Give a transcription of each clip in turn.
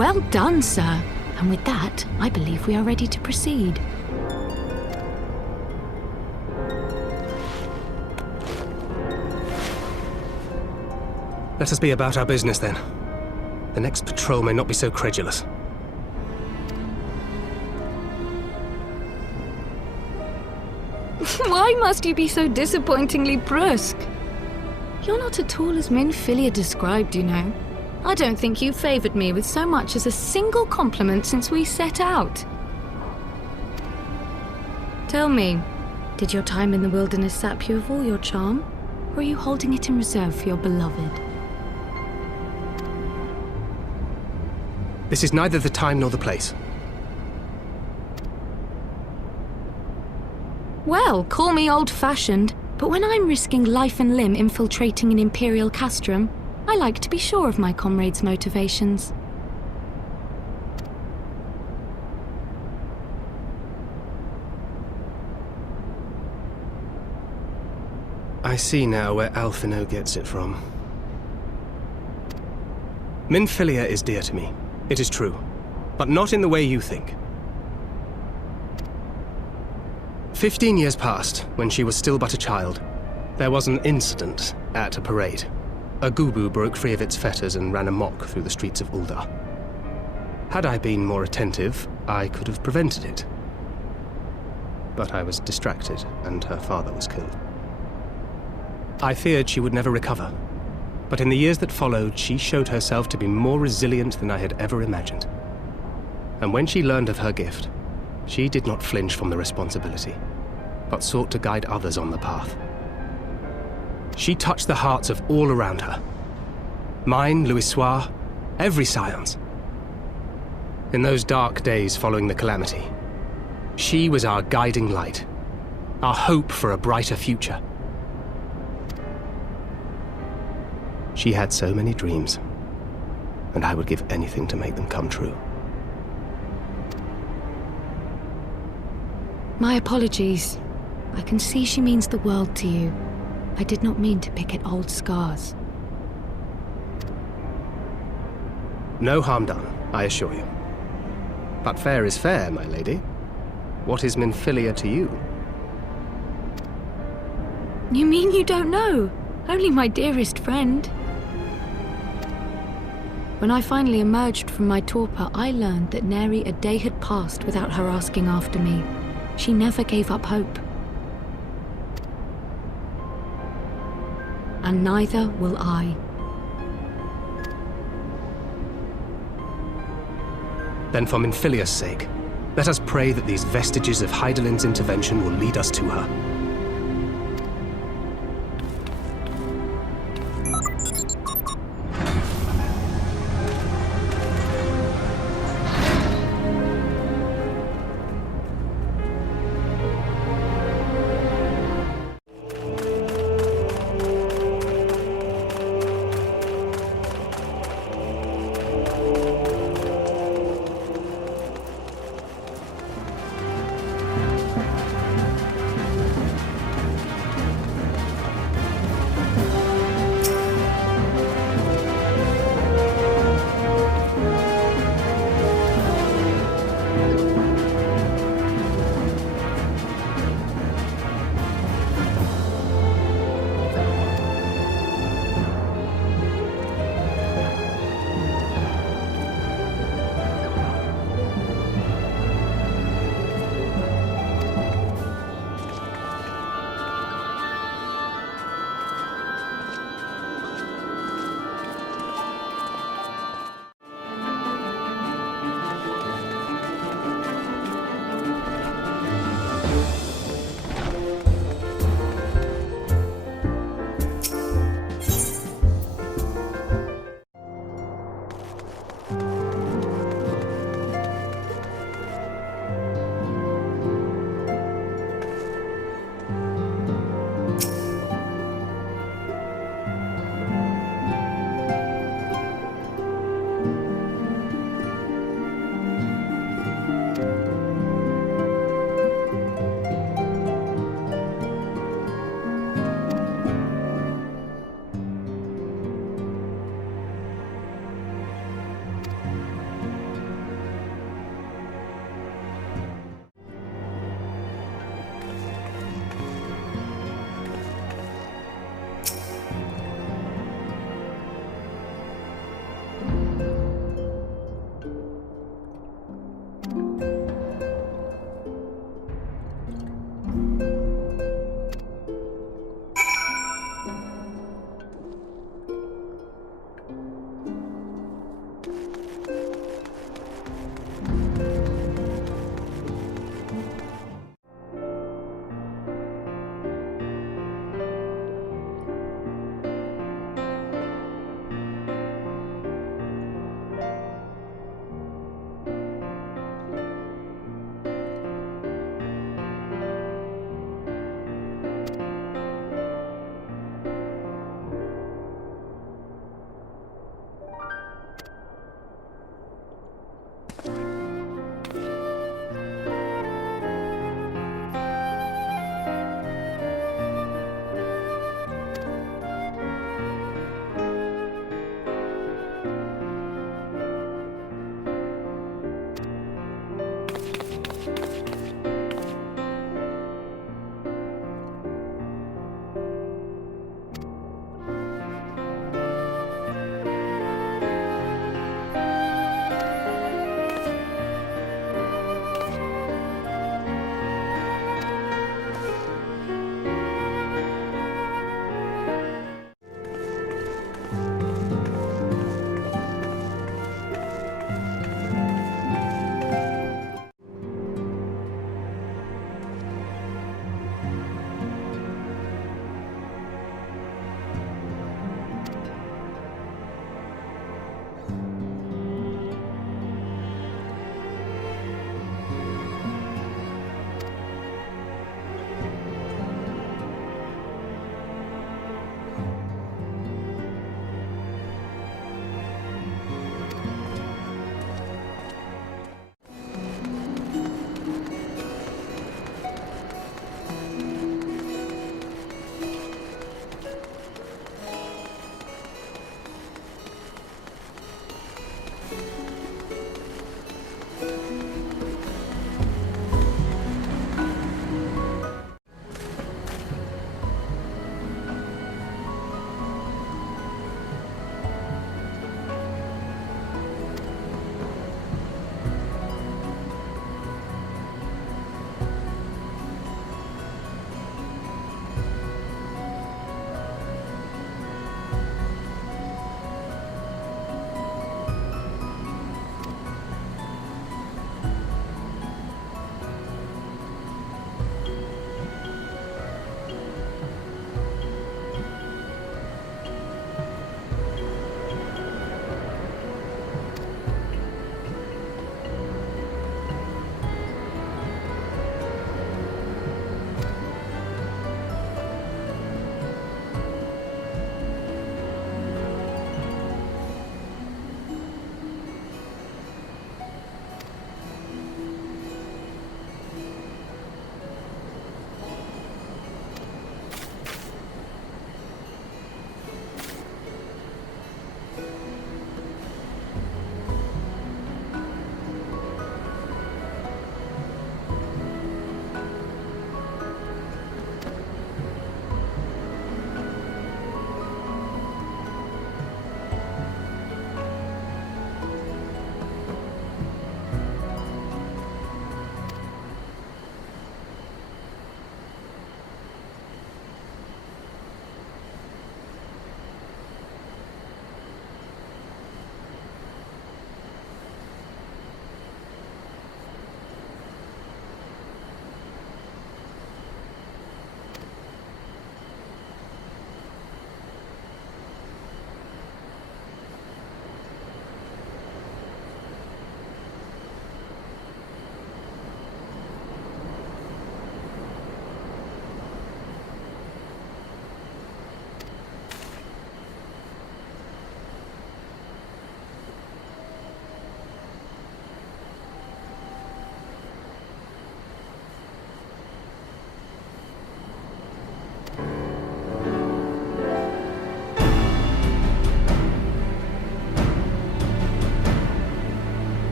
Well done, sir. And with that, I believe we are ready to proceed. Let us be about our business, then. The next patrol may not be so credulous. Why must you be so disappointingly brusque? You're not at all as Minfilia described, you know. I don't think you favoured me with so much as a single compliment since we set out. Tell me, did your time in the wilderness sap you of all your charm? Or are you holding it in reserve for your beloved? This is neither the time nor the place. Well, call me old-fashioned, but when I'm risking life and limb infiltrating an Imperial castrum, I like to be sure of my comrades' motivations. I see now where Alphino gets it from. Minfilia is dear to me, it is true, but not in the way you think. 15 years passed, when she was still but a child. There was an incident at a parade. A gubu broke free of its fetters and ran amok through the streets of Uldar. Had I been more attentive, I could have prevented it. But I was distracted, and her father was killed. I feared she would never recover, but in the years that followed, she showed herself to be more resilient than I had ever imagined. And when she learned of her gift, she did not flinch from the responsibility, but sought to guide others on the path. She touched the hearts of all around her. Mine, Louisoix, every Scions. In those dark days following the calamity, she was our guiding light, our hope for a brighter future. She had so many dreams, and I would give anything to make them come true. My apologies. I can see she means the world to you. I did not mean to pick at old scars. No harm done, I assure you. But fair is fair, my lady. What is Minfilia to you? You mean you don't know? Only my dearest friend. When I finally emerged from my torpor, I learned that nary a day had passed without her asking after me. She never gave up hope. And neither will I. Then for Minfilia's sake, let us pray that these vestiges of Hydaelyn's intervention will lead us to her.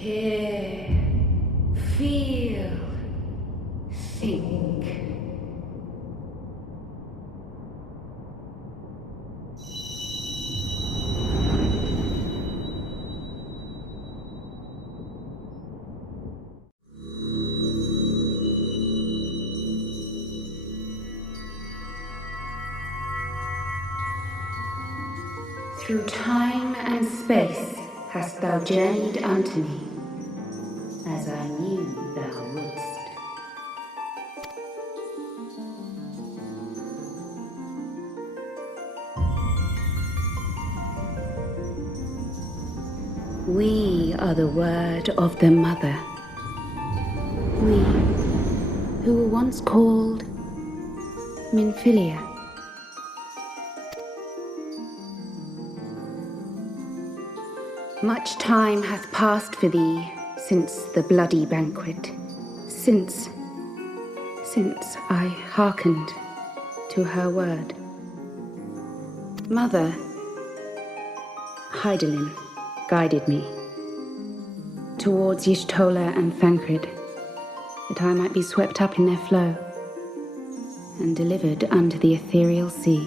Hear, feel, think. Through time and space hast thou journeyed unto me, as I knew thou wouldst. We are the word of the Mother. We, who were once called Minfilia. Much time hath passed for thee since the bloody banquet, since I hearkened to her word. Mother, Hydaelyn, guided me towards Y'shtola and Thancred, that I might be swept up in their flow and delivered unto the ethereal sea.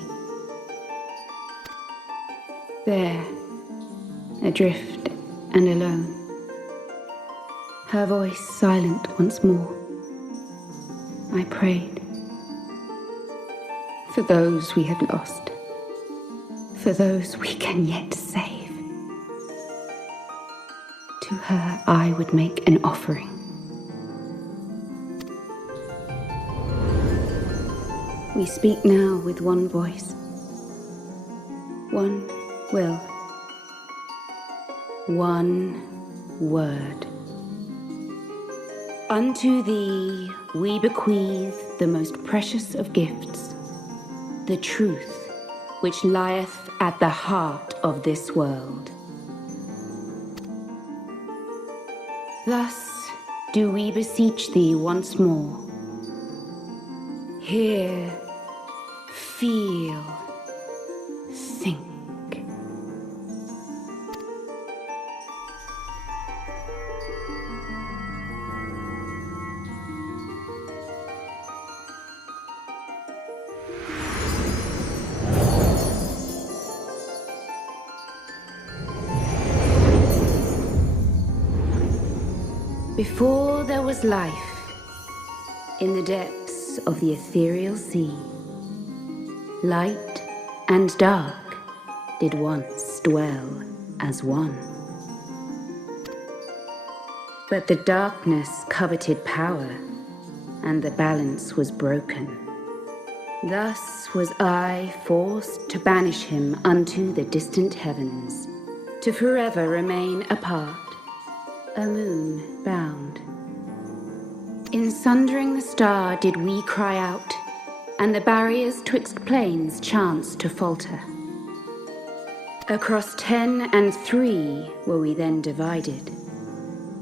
There, adrift and alone, her voice silent once more, I prayed for those we have lost, for those we can yet save. To her I would make an offering. We speak now with one voice, one will, one word. Unto thee we bequeath the most precious of gifts, the truth which lieth at the heart of this world. Thus do we beseech thee once more. Hear, feel, think. Before there was life, in the depths of the ethereal sea, light and dark did once dwell as one. But the darkness coveted power, and the balance was broken. Thus was I forced to banish him unto the distant heavens, to forever remain apart, a moon bound. In sundering the star did we cry out, and the barriers twixt planes chanced to falter. Across 10 and 3 were we then divided,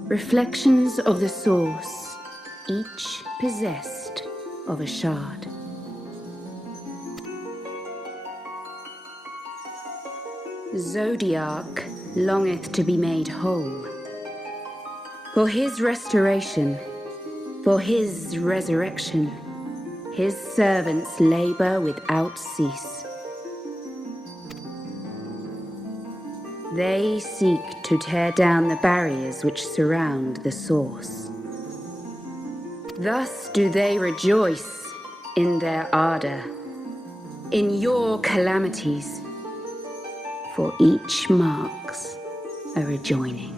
reflections of the source, each possessed of a shard. Zodiac longeth to be made whole. For his restoration, for his resurrection, his servants labor without cease. They seek to tear down the barriers which surround the source. Thus do they rejoice in their ardor, in your calamities, for each marks a rejoining.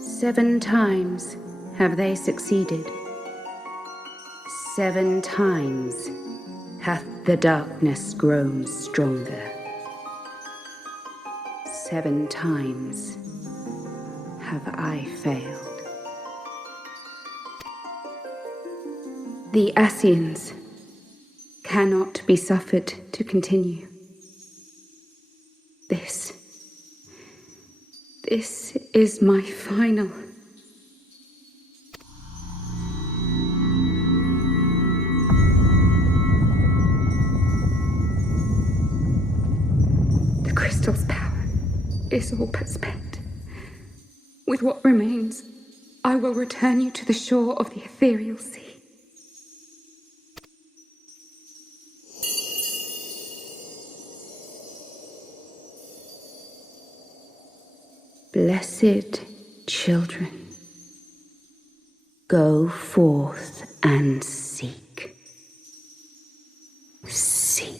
Seven times have they succeeded. 7 times hath the darkness grown stronger. 7 times have I failed. The Scions cannot be suffered to continue. This is my final. is all but spent. With what remains, I will return you to the shore of the ethereal sea. Blessed children, go forth and seek. Seek.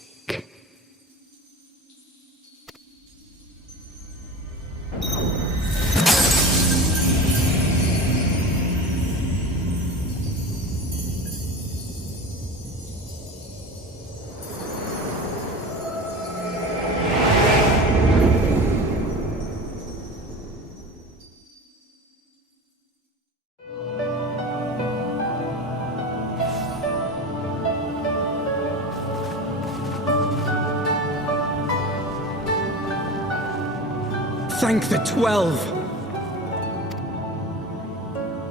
Thank the 12!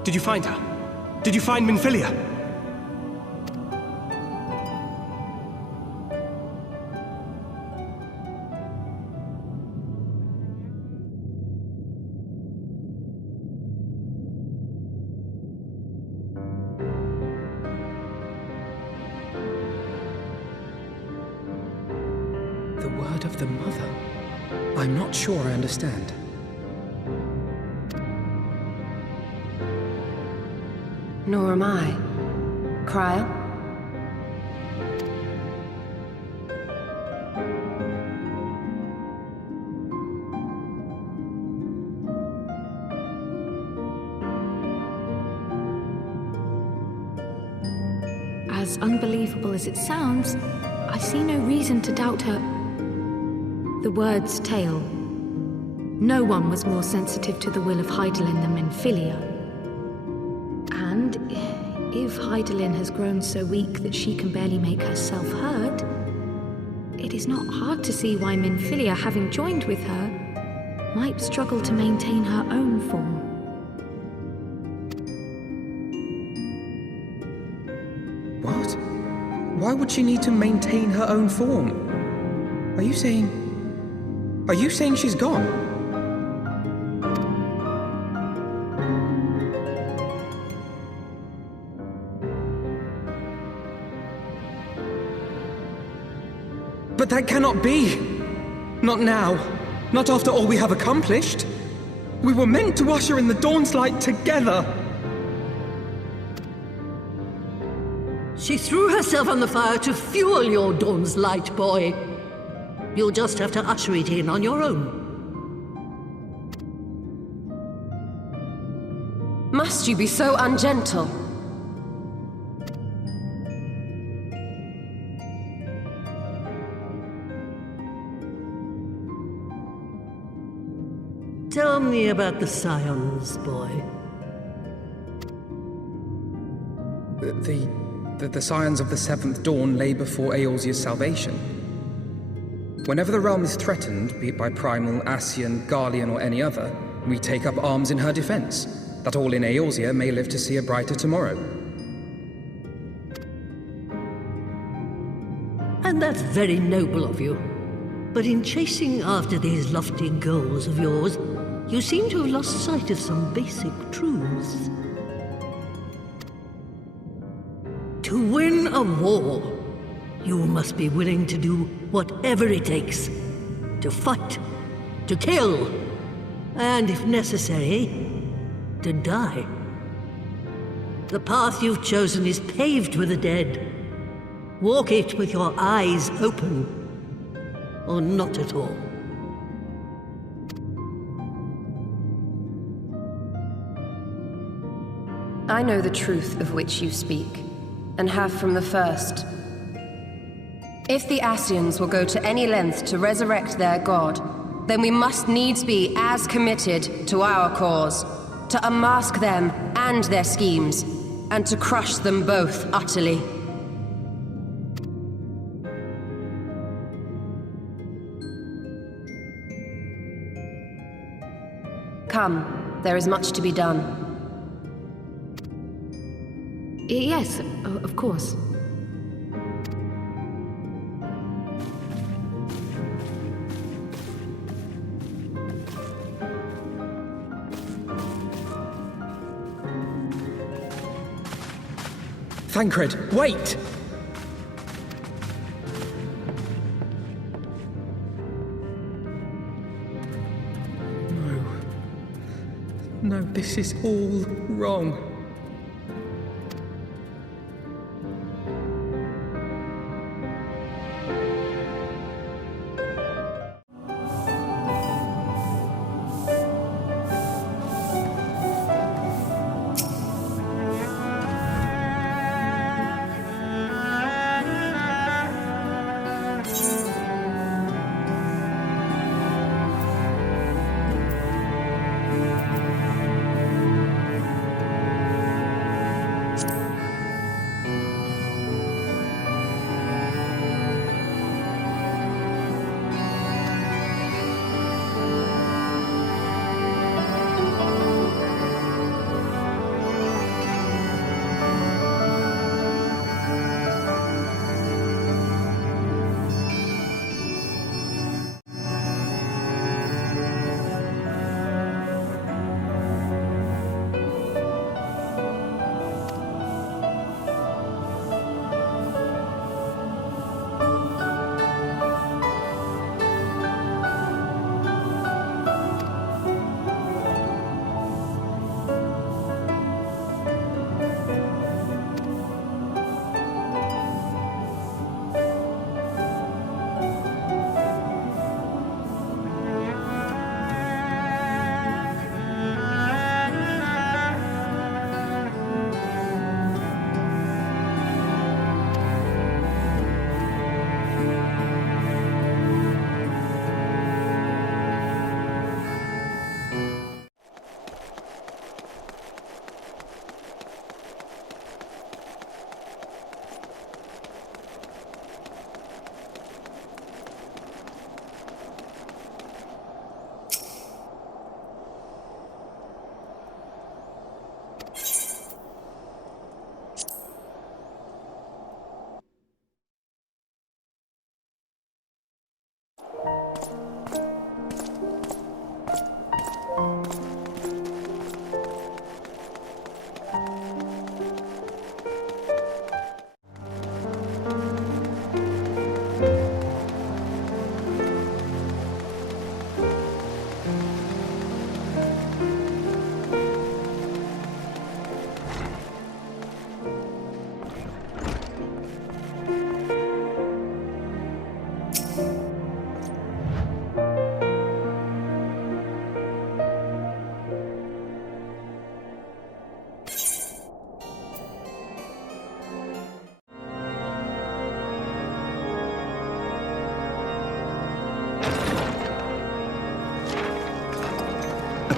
Did you find her? Did you find Minfilia? The word of the Mother? I'm not sure I understand. Nor am I. Crier? As unbelievable as it sounds, I see no reason to doubt her. The word's tale. No one was more sensitive to the will of Hydaelyn than Minfilia. And if Hydaelyn has grown so weak that she can barely make herself heard, it is not hard to see why Minfilia, having joined with her, might struggle to maintain her own form. What? Why would she need to maintain her own form? Are you saying she's gone? But that cannot be! Not now. Not after all we have accomplished. We were meant to usher in the dawn's light together. She threw herself on the fire to fuel your dawn's light, boy. You'll just have to usher it in on your own. Must you be so ungentle? Tell me about the Scions, boy. The Scions of the Seventh Dawn lay before Eorzea's salvation. Whenever the realm is threatened, be it by Primal, Ascian, Garlean, or any other, we take up arms in her defense, that all in Eorzea may live to see a brighter tomorrow. And that's very noble of you. But in chasing after these lofty goals of yours, you seem to have lost sight of some basic truths. To win a war, you must be willing to do whatever it takes. To fight, to kill, and if necessary, to die. The path you've chosen is paved with the dead. Walk it with your eyes open, or not at all. I know the truth of which you speak, and have from the first. If the Ascians will go to any length to resurrect their god, then we must needs be as committed to our cause, to unmask them and their schemes, and to crush them both utterly. Come, there is much to be done. Yes, of course. Thancred, wait! No, this is all wrong.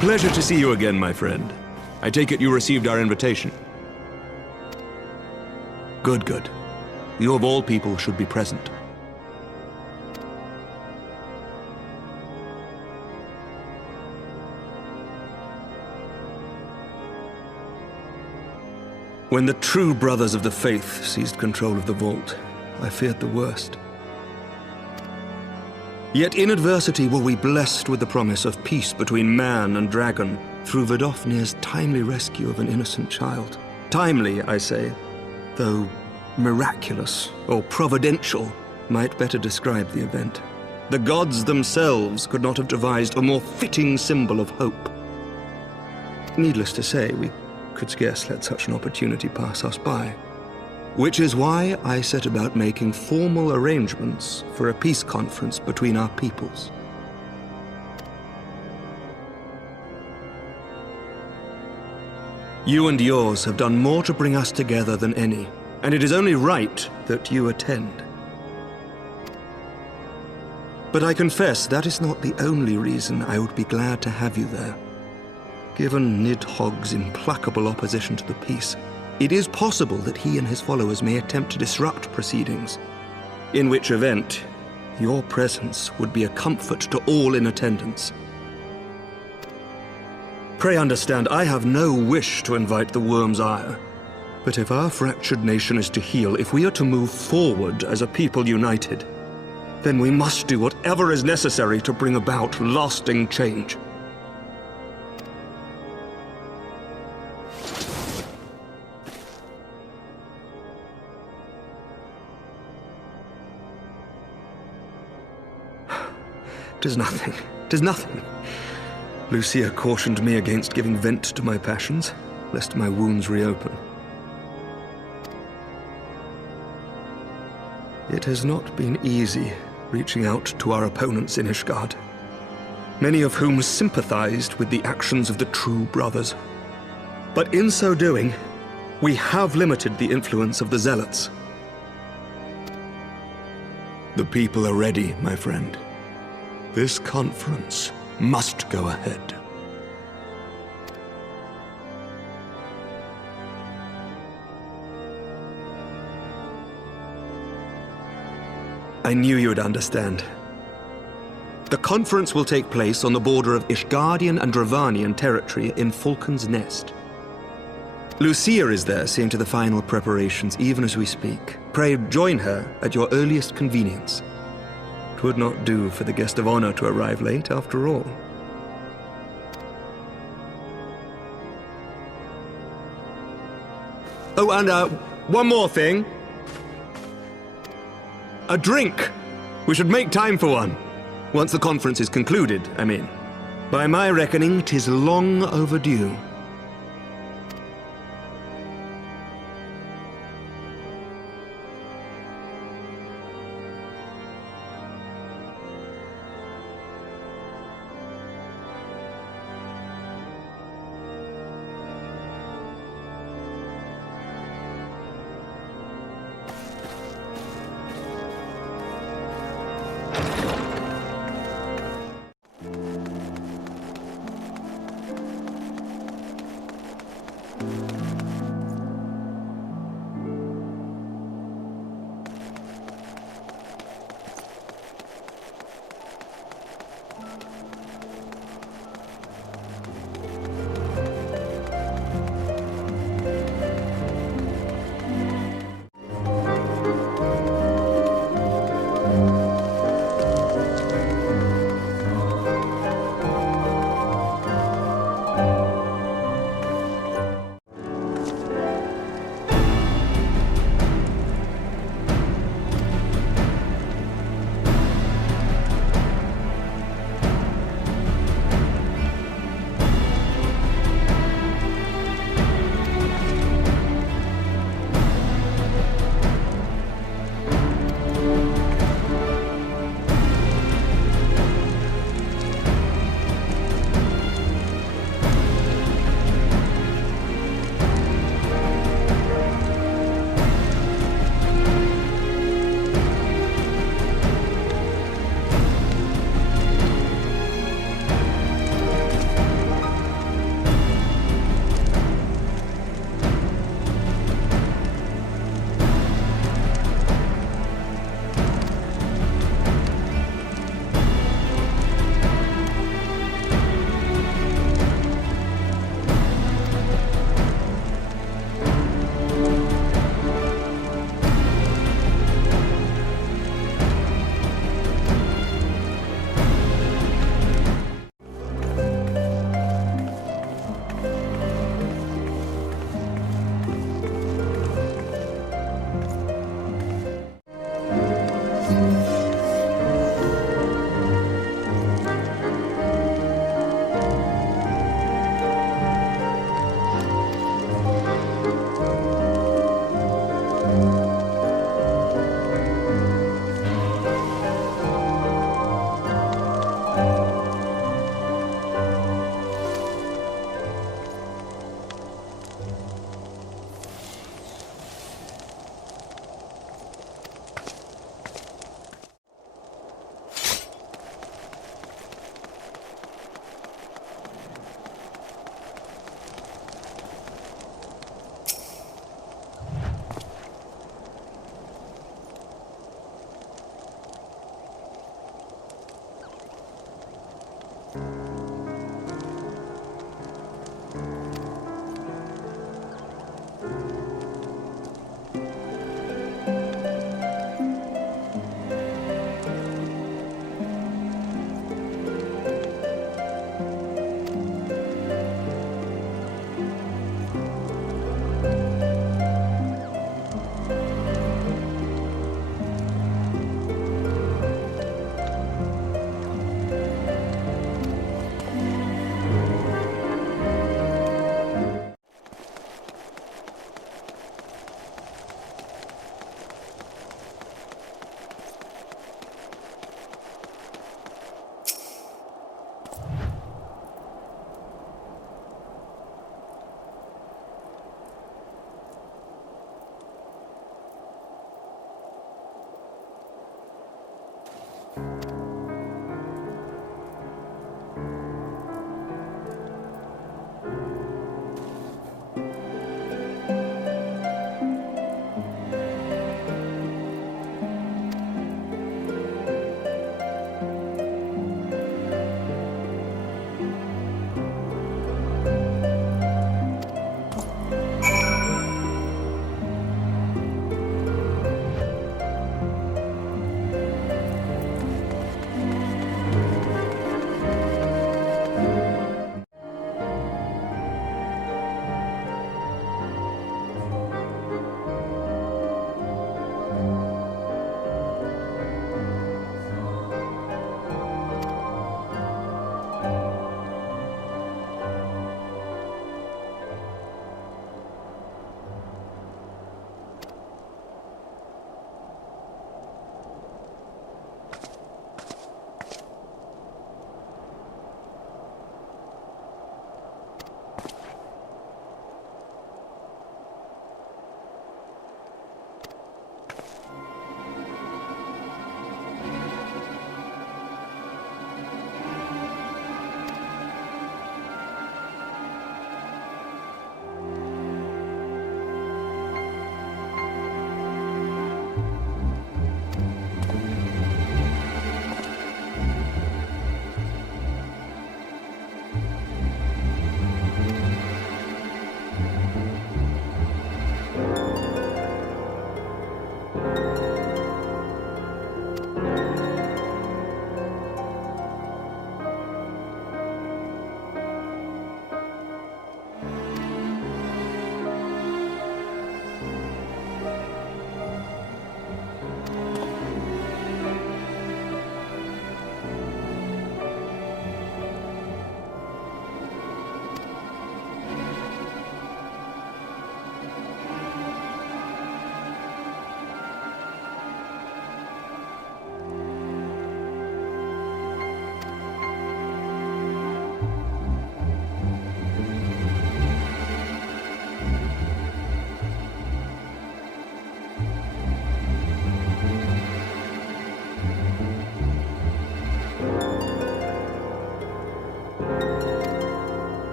Pleasure to see you again, my friend. I take it you received our invitation. Good, good. You of all people should be present. When the true brothers of the faith seized control of the vault, I feared the worst. Yet in adversity were we blessed with the promise of peace between man and dragon through Vidofnir's timely rescue of an innocent child. Timely, I say, though miraculous or providential might better describe the event. The gods themselves could not have devised a more fitting symbol of hope. Needless to say, we could scarce let such an opportunity pass us by. Which is why I set about making formal arrangements for a peace conference between our peoples. You and yours have done more to bring us together than any, and it is only right that you attend. But I confess that is not the only reason I would be glad to have you there. Given Nidhogg's implacable opposition to the peace, it is possible that he and his followers may attempt to disrupt proceedings, in which event your presence would be a comfort to all in attendance. Pray understand, I have no wish to invite the worm's ire, but if our fractured nation is to heal, if we are to move forward as a people united, then we must do whatever is necessary to bring about lasting change. 'Tis nothing. 'Tis nothing. Lucia cautioned me against giving vent to my passions, lest my wounds reopen. It has not been easy reaching out to our opponents in Ishgard, many of whom sympathized with the actions of the true brothers. But in so doing, we have limited the influence of the zealots. The people are ready, my friend. This conference must go ahead. I knew you would understand. The conference will take place on the border of Ishgardian and Dravanian territory in Falcon's Nest. Lucia is there seeing to the final preparations even as we speak. Pray join her at your earliest convenience. It would not do for the guest of honor to arrive late, after all. Oh, and one more thing. A drink! We should make time for one. Once the conference is concluded, I mean. By my reckoning, 'tis long overdue.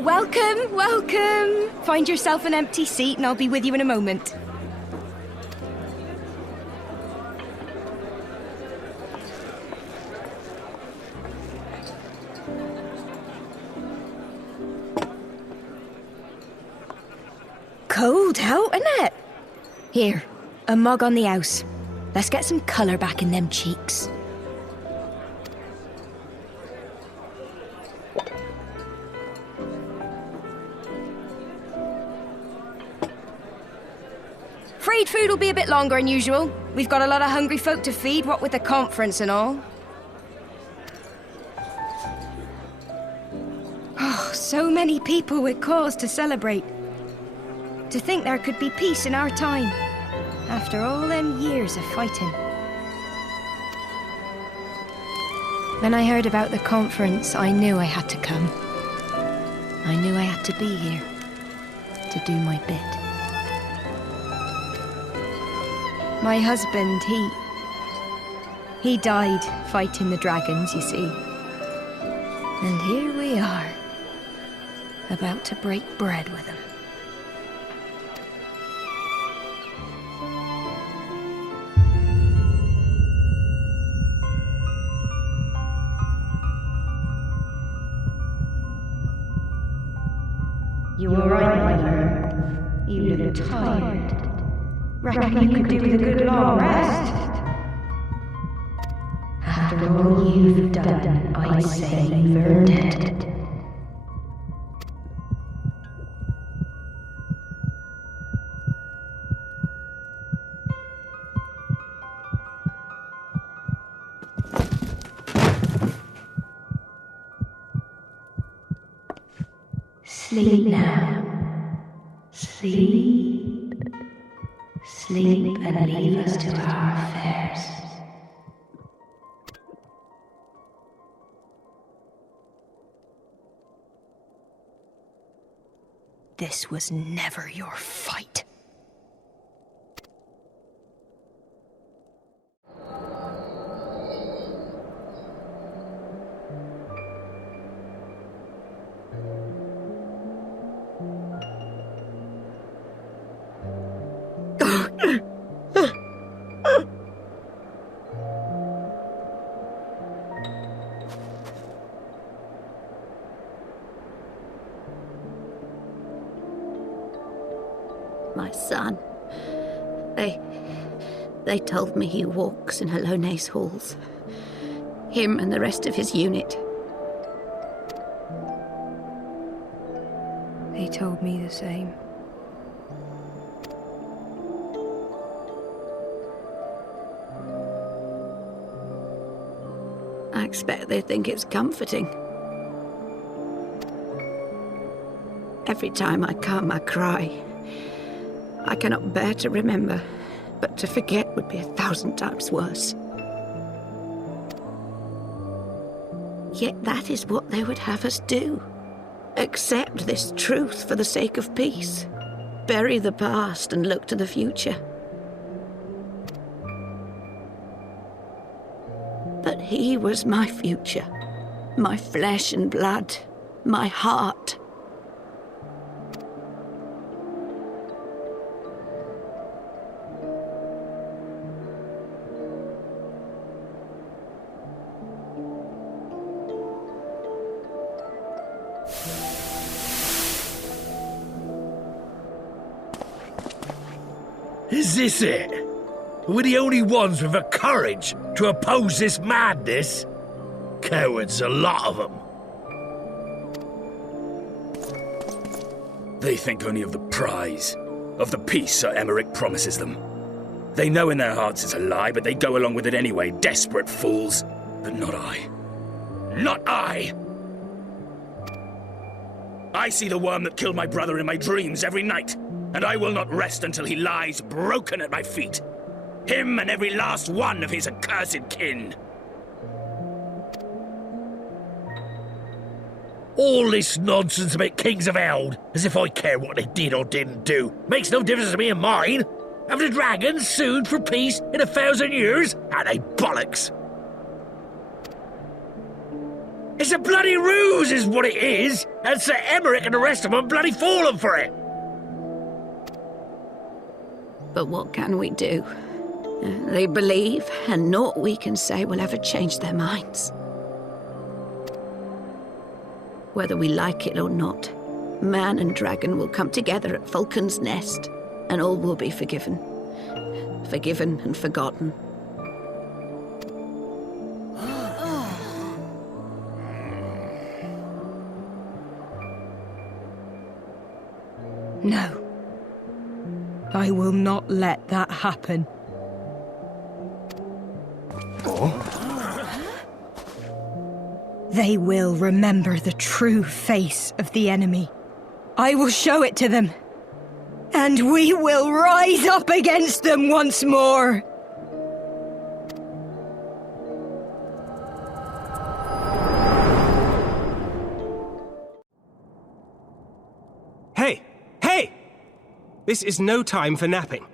Welcome, welcome. Find yourself an empty seat and I'll be with you in a moment. Cold out, isn't it? Here, a mug on the house. Let's get some colour back in them cheeks. Afraid food will be a bit longer than usual. We've got a lot of hungry folk to feed, what with the conference and all. Oh, so many people with cause to celebrate. To think there could be peace in our time, after all them years of fighting. When I heard about the conference, I knew I had to come. I knew I had to be here, to do my bit. My husband, he died fighting the dragons, you see. And here we are, about to break bread with him. You all right, my friend? You look tired. Reckon you could do with a good long rest? After all you've done, I'd say you've earned it. Sleep now. Sleep. Sleep and leave us to our affairs. This was never your fight. My son. They told me he walks in Hydaelyn's halls. Him and the rest of his unit. They told me the same. I expect they think it's comforting. Every time I come, I cry. I cannot bear to remember, but to forget would be 1,000 times worse. Yet that is what they would have us do. Accept this truth for the sake of peace. Bury the past and look to the future. But he was my future, my flesh and blood, my heart. Is this it? We're the only ones with the courage to oppose this madness? Cowards, a lot of them. They think only of the prize, of the peace Sir Emmerich promises them. They know in their hearts it's a lie, but they go along with it anyway, desperate fools. But not I. Not I! I see the worm that killed my brother in my dreams every night, and I will not rest until he lies broken at my feet. Him and every last one of his accursed kin. All this nonsense about Kings of Eld, as if I care what they did or didn't do. Makes no difference to me and mine. Have the dragons sued for peace in 1,000 years? Are they bollocks? It's a bloody ruse is what it is, and Sir Emmerich and the rest of them are bloody fallen for it. But what can we do? They believe, and naught we can say will ever change their minds. Whether we like it or not, man and dragon will come together at Vulcan's Nest, and all will be forgiven. Forgiven and forgotten. No. I will not let that happen. They will remember the true face of the enemy. I will show it to them. And we will rise up against them once more. Hey! Hey! This is no time for napping.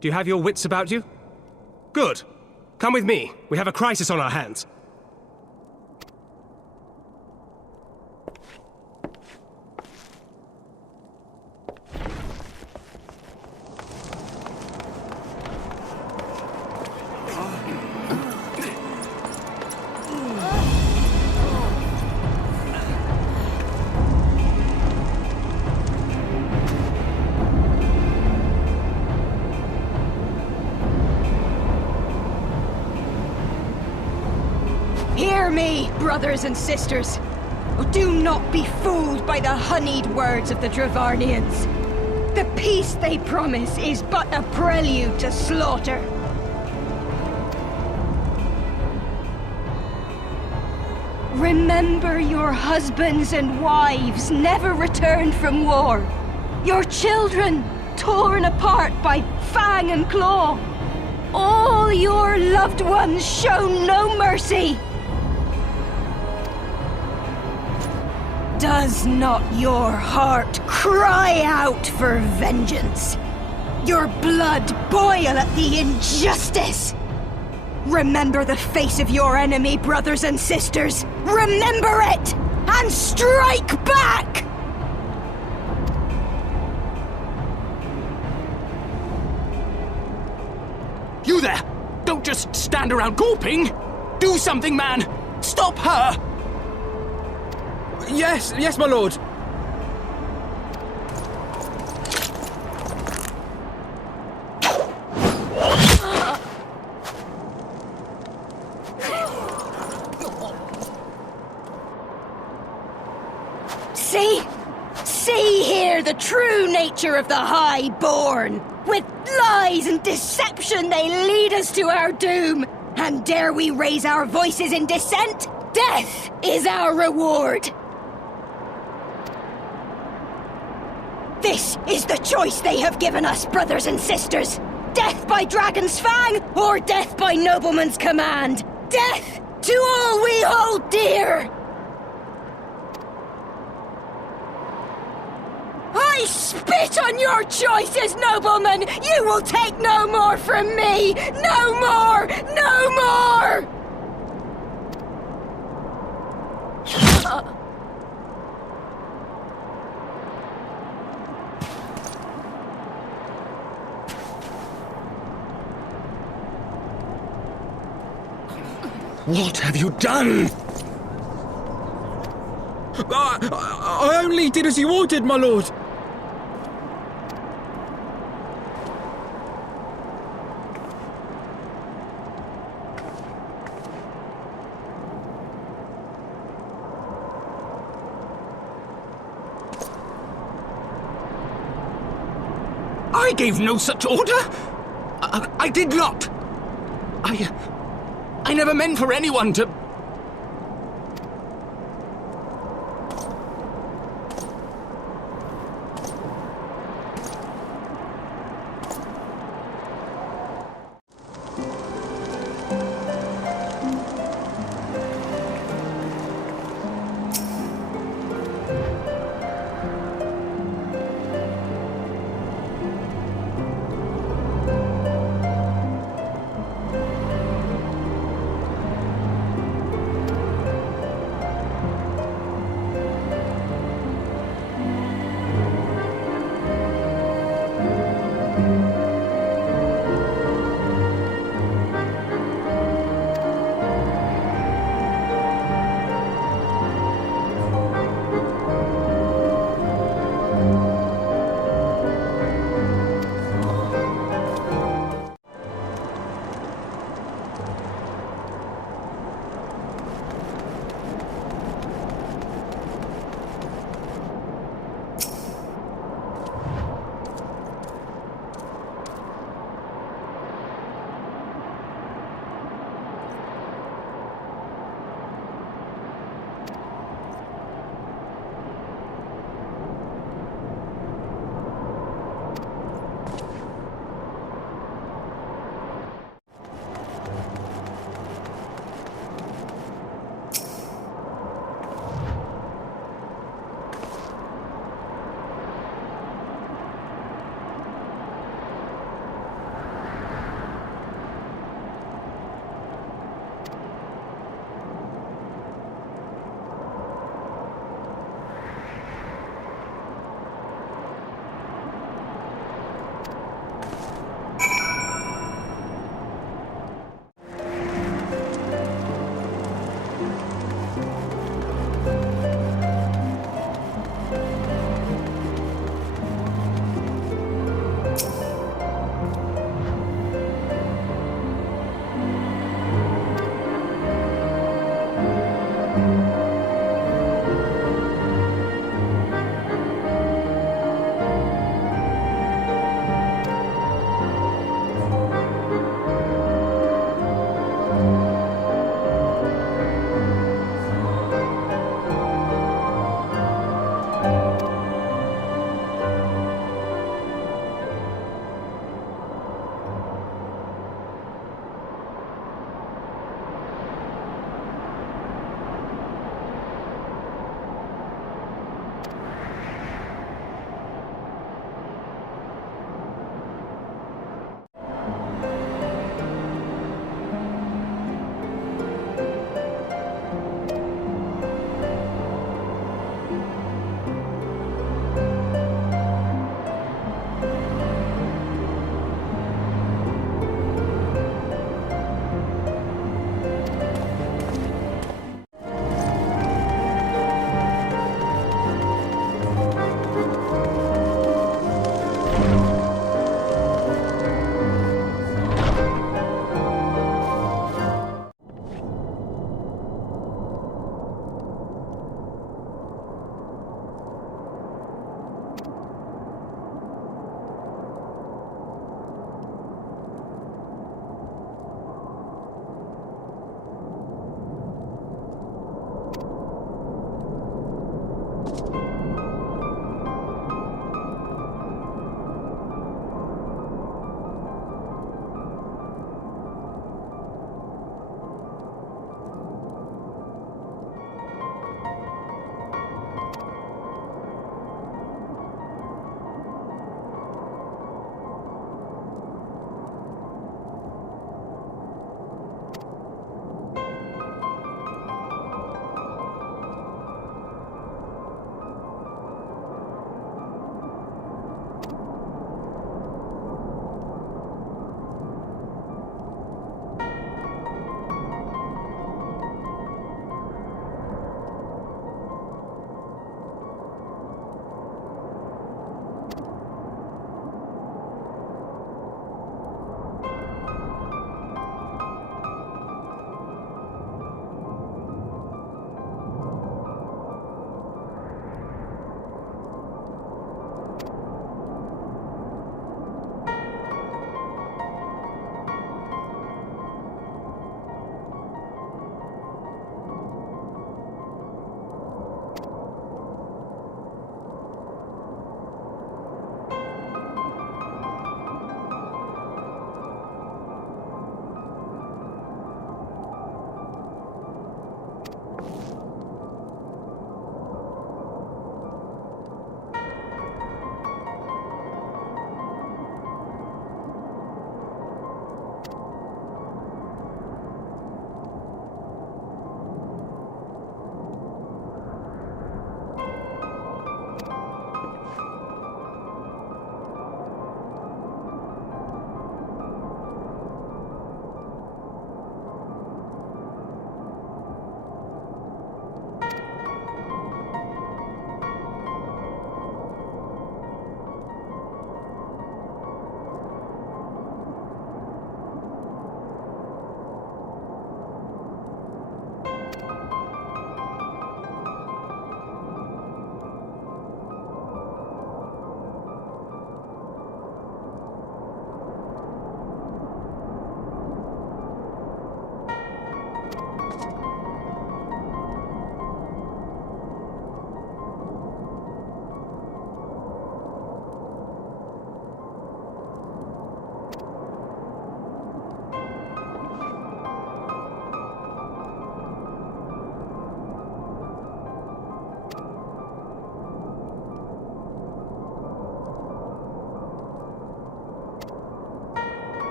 Do you have your wits about you? Good. Come with me. We have a crisis on our hands. Hear me, brothers and sisters. Do not be fooled by the honeyed words of the Dravarnians. The peace they promise is but a prelude to slaughter. Remember your husbands and wives never returned from war. Your children torn apart by fang and claw. All your loved ones shown no mercy. Does not your heart cry out for vengeance? Your blood boil at the injustice? Remember the face of your enemy, brothers and sisters. Remember it, and strike back! You there! Don't just stand around gawping! Do something, man! Stop her! Yes, my lord. See here the true nature of the Highborn. With lies and deception they lead us to our doom. And dare we raise our voices in dissent? Death is our reward. This is the choice they have given us, brothers and sisters. Death by dragon's fang, or death by nobleman's command. Death to all we hold dear. I spit on your choices, noblemen! You will take no more from me! No more! No more! What have you done? I only did as you ordered, my lord. I gave no such order. I did not. I never meant for anyone to...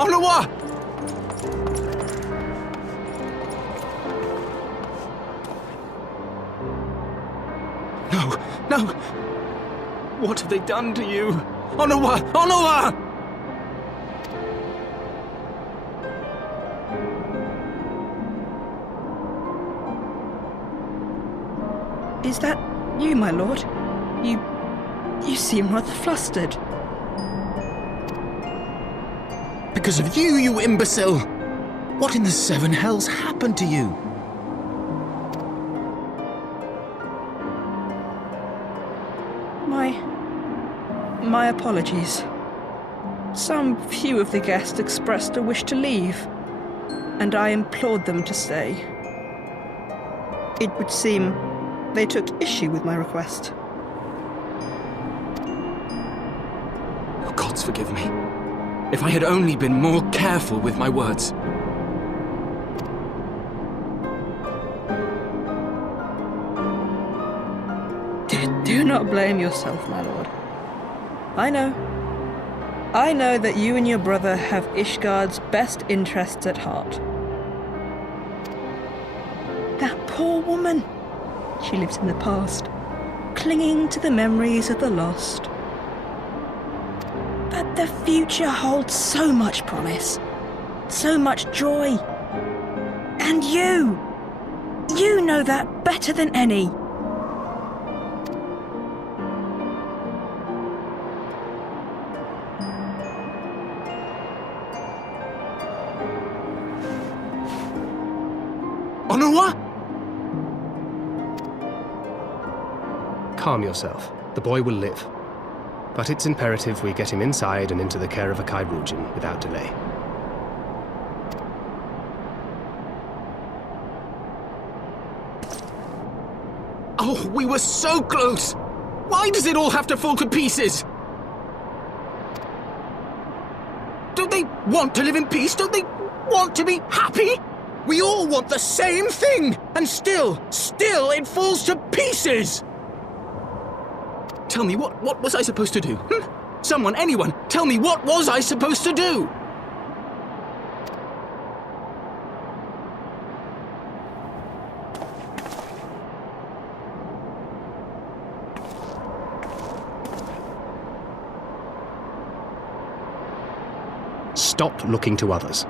Onawa! No! What have they done to you? Onawa! Onawa! Is that you, my lord? You seem rather flustered. Because of you, you imbecile! What in the seven hells happened to you? My apologies. Some few of the guests expressed a wish to leave, and I implored them to stay. It would seem they took issue with my request. Oh, gods forgive me. If I had only been more careful with my words. Do not blame yourself, my lord. I know that you and your brother have Ishgard's best interests at heart. That poor woman. She lives in the past, clinging to the memories of the lost. But the future holds so much promise, so much joy. And you know that better than any. Onawa? Calm yourself. The boy will live. But it's imperative we get him inside and into the care of a Chirurgeon without delay. Oh, we were so close! Why does it all have to fall to pieces? Don't they want to live in peace? Don't they want to be happy? We all want the same thing! And still it falls to pieces! Tell me, what was I supposed to do? Someone, anyone, tell me, what was I supposed to do? Stop looking to others.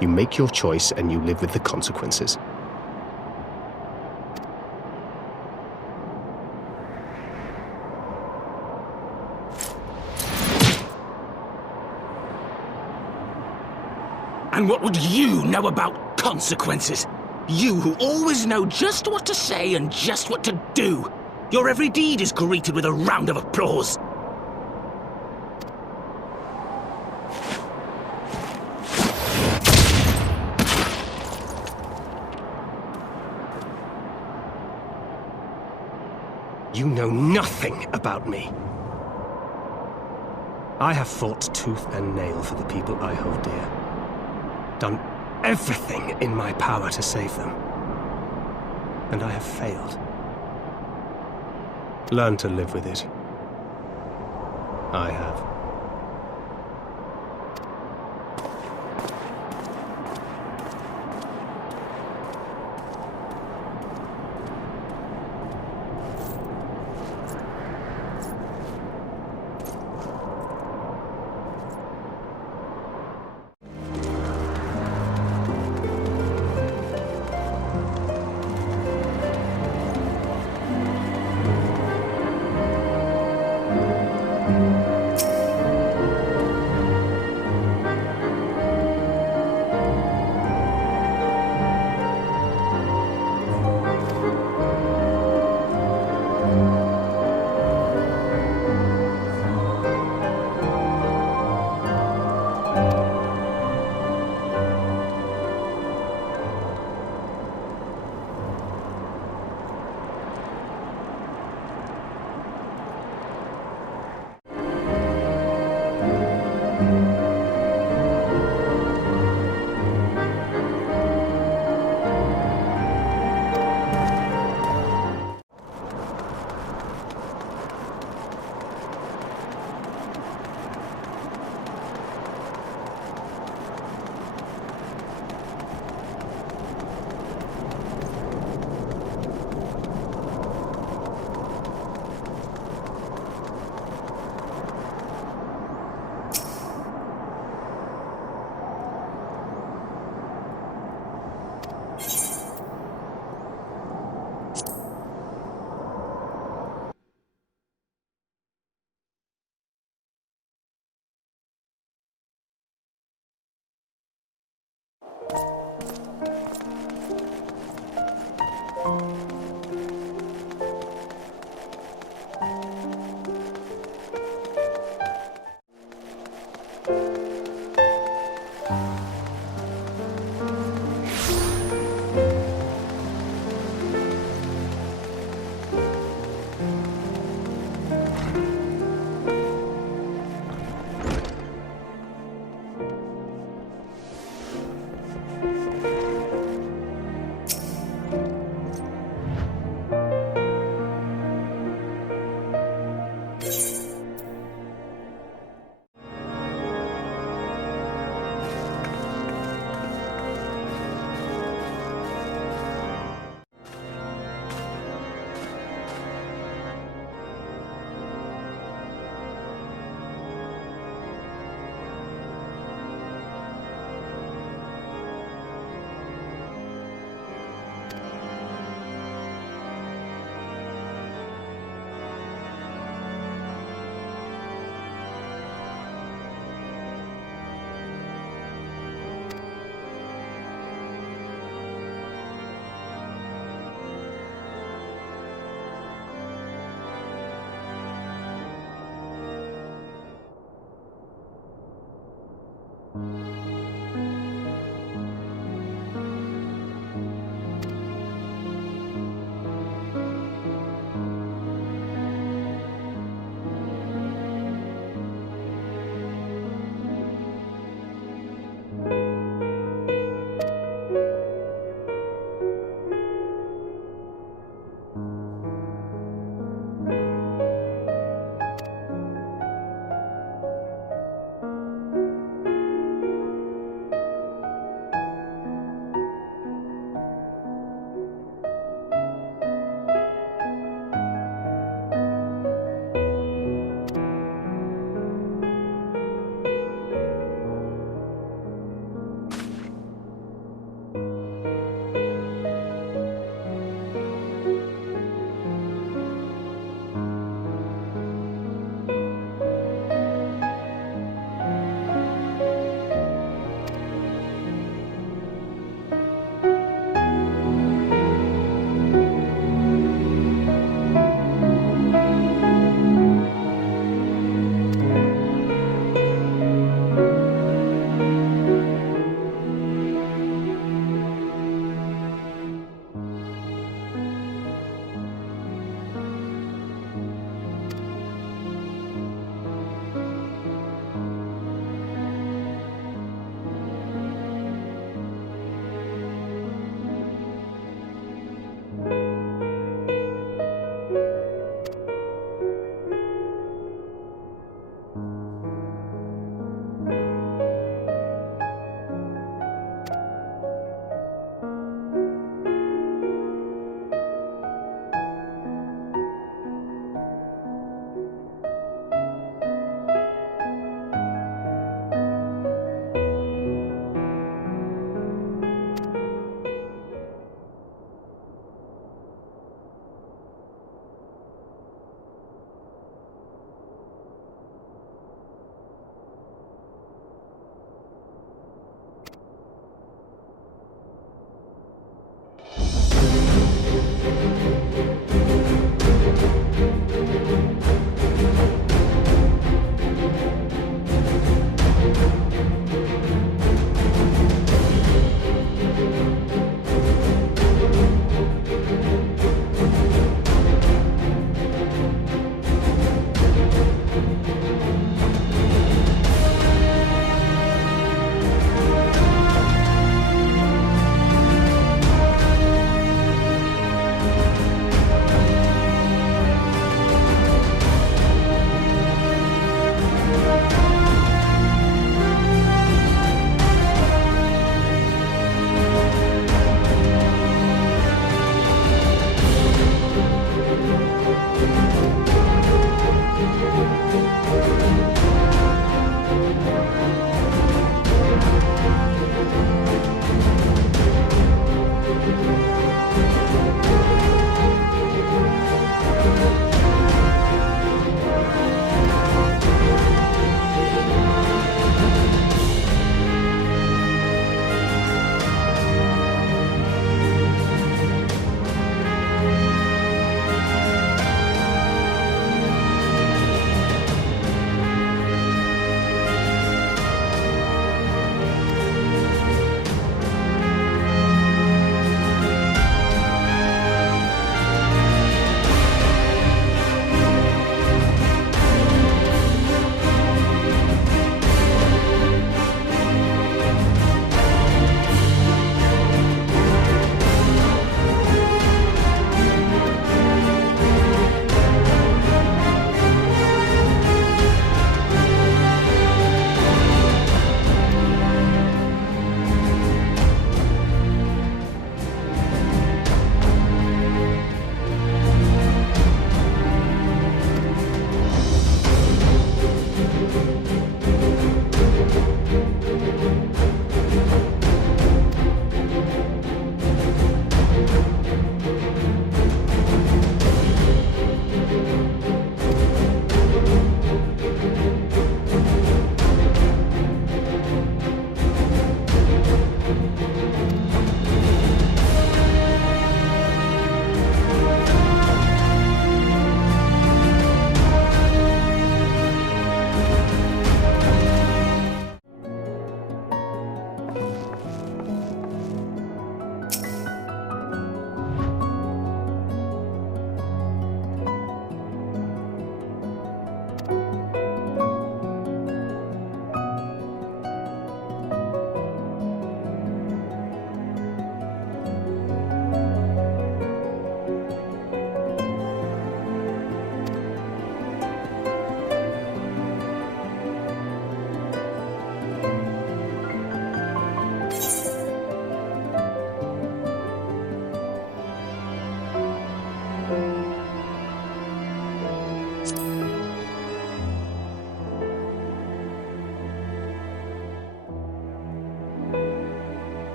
You make your choice and you live with the consequences. And what would you know about consequences? You who always know just what to say and just what to do. Your every deed is greeted with a round of applause. You know nothing about me. I have fought tooth and nail for the people I hold dear. Done everything in my power to save them. And I have failed. Learn to live with it. I have.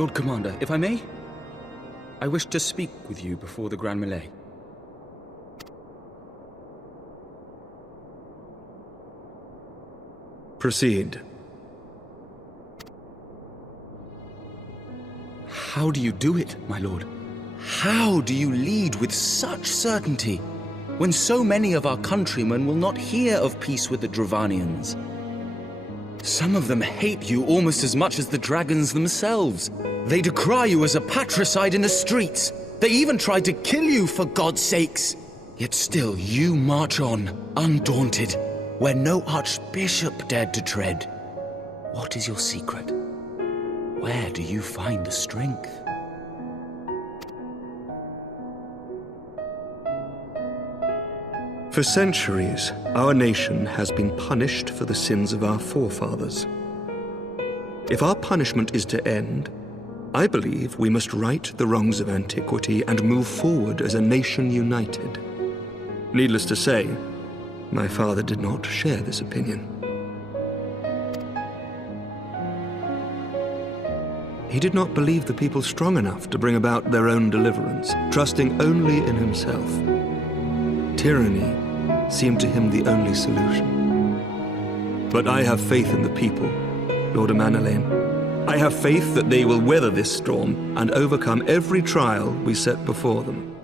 Lord Commander, if I may? I wish to speak with you before the Grand Melee. Proceed. How do you do it, my lord? How do you lead with such certainty, when so many of our countrymen will not hear of peace with the Dravanians? Some of them hate you almost as much as the dragons themselves. They decry you as a patricide in the streets. They even tried to kill you, for God's sakes. Yet still you march on, undaunted, where no archbishop dared to tread. What is your secret? Where do you find the strength? For centuries, our nation has been punished for the sins of our forefathers. If our punishment is to end, I believe we must right the wrongs of antiquity and move forward as a nation united. Needless to say, my father did not share this opinion. He did not believe the people strong enough to bring about their own deliverance, trusting only in himself. Tyranny seemed to him the only solution. But I have faith in the people, Lord Hydaelyn. I have faith that they will weather this storm and overcome every trial we set before them.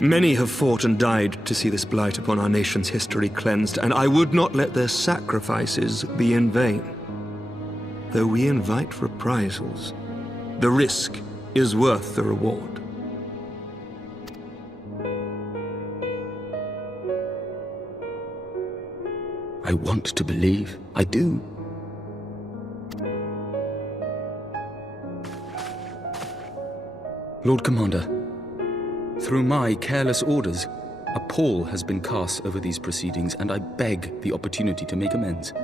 Many have fought and died to see this blight upon our nation's history cleansed, and I would not let their sacrifices be in vain. Though we invite reprisals, the risk is worth the reward. I want to believe. I do. Lord Commander, through my careless orders, a pall has been cast over these proceedings, and I beg the opportunity to make amends.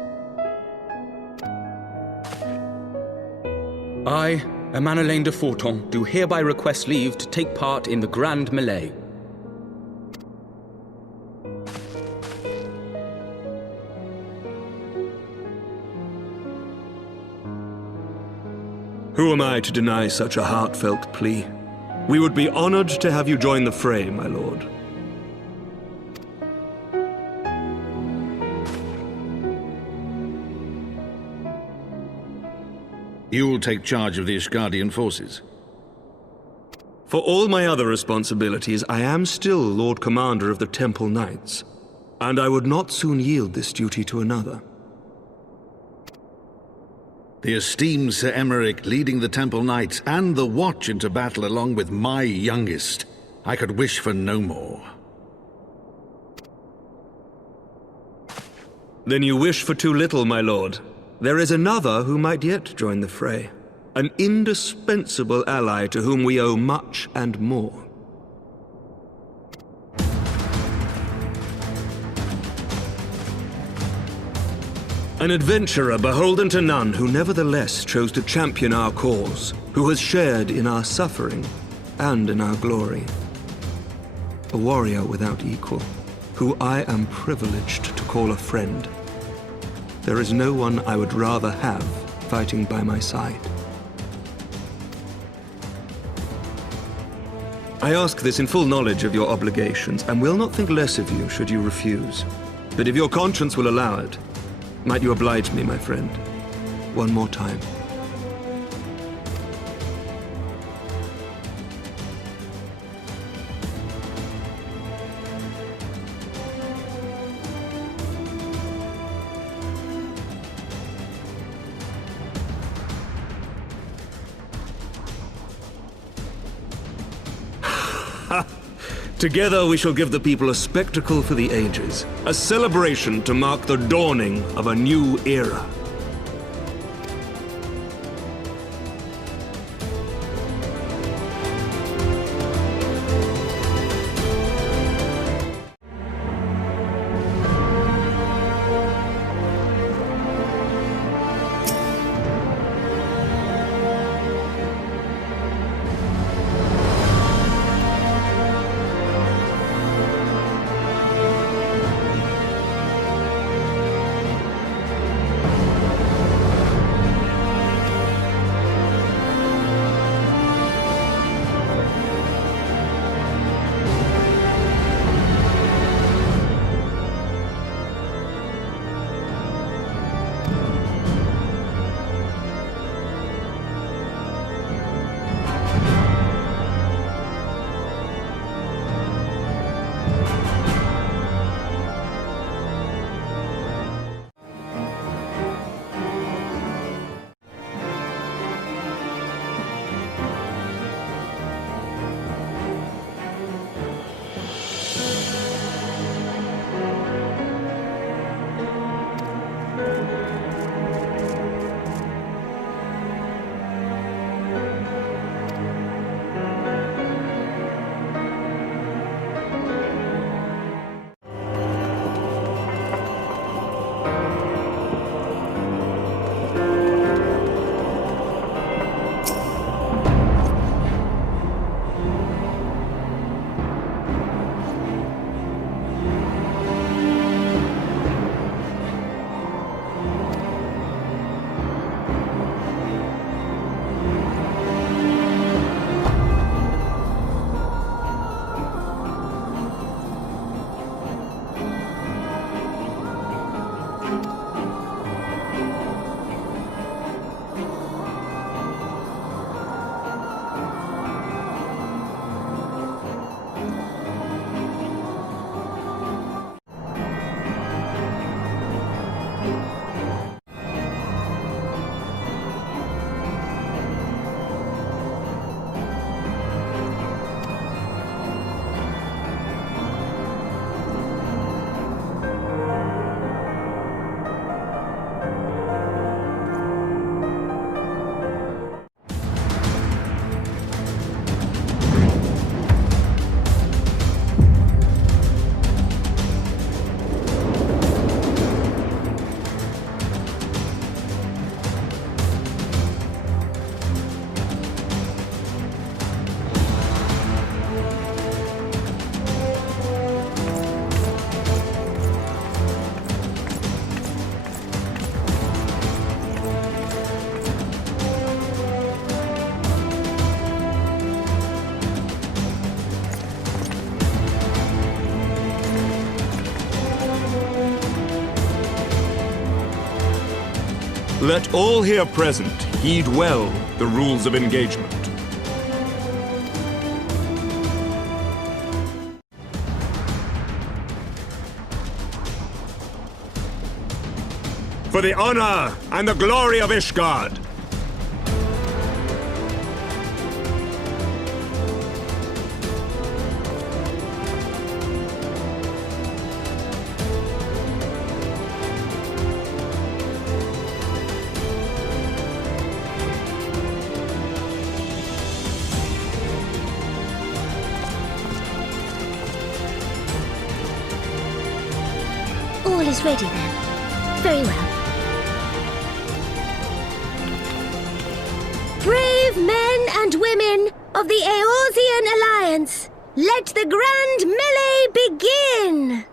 I, Hydaelyn de Forton, do hereby request leave to take part in the Grand Melee. Who am I to deny such a heartfelt plea? We would be honored to have you join the fray, my lord. You'll take charge of the Ishgardian forces? For all my other responsibilities, I am still Lord Commander of the Temple Knights. and I would not soon yield this duty to another. The esteemed Sir Emmerich leading the Temple Knights and the Watch into battle along with my youngest. I could wish for no more. Then you wish for too little, my lord. There is another who might yet join the fray. An indispensable ally to whom we owe much and more. An adventurer beholden to none who nevertheless chose to champion our cause, who has shared in our suffering and in our glory. A warrior without equal, who I am privileged to call a friend. There is no one I would rather have fighting by my side. I ask this in full knowledge of your obligations, and will not think less of you should you refuse. But if your conscience will allow it, might you oblige me, my friend, one more time? Together we shall give the people a spectacle for the ages, a celebration to mark the dawning of a new era. Let all here present heed well the rules of engagement. For the honor and the glory of Ishgard. All is ready then. Very well. Brave men and women of the Eorzean Alliance, let the grand melee begin!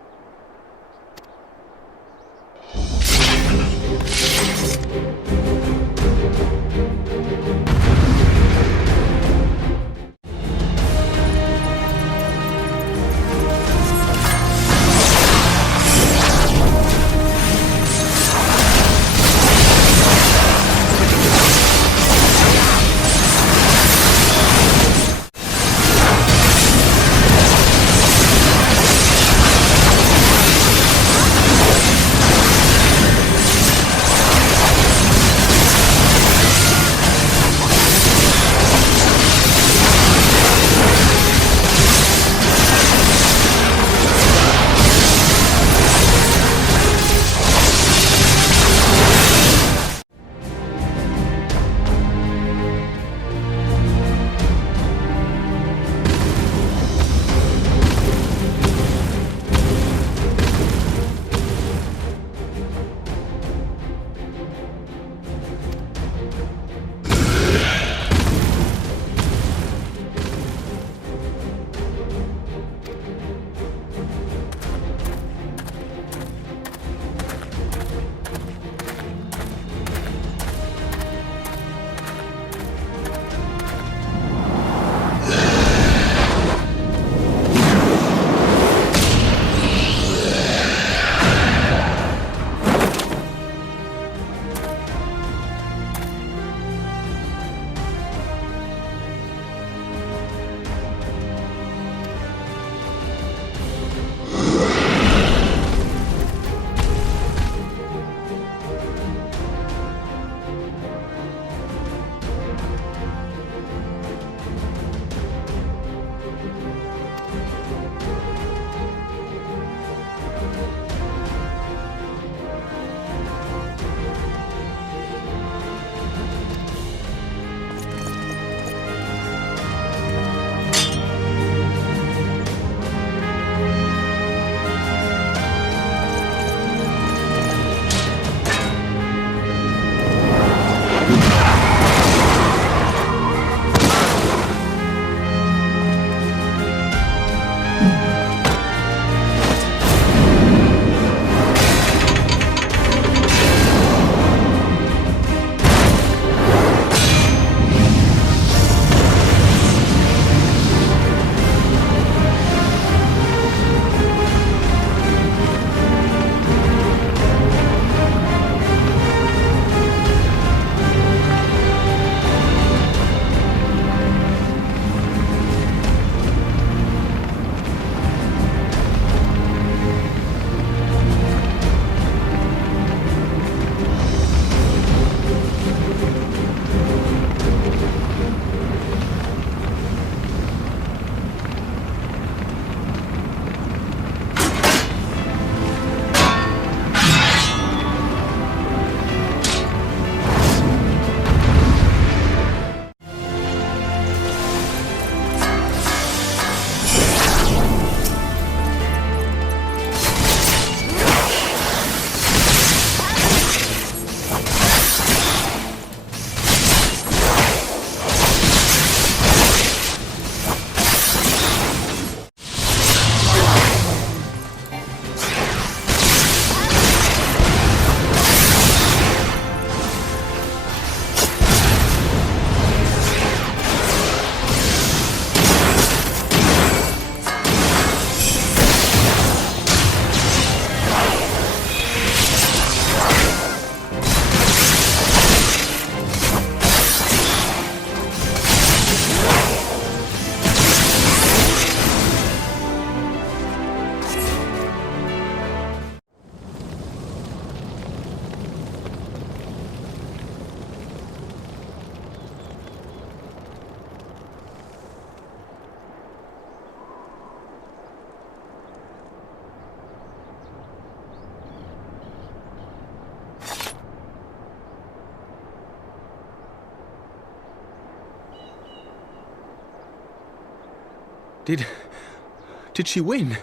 Did she win?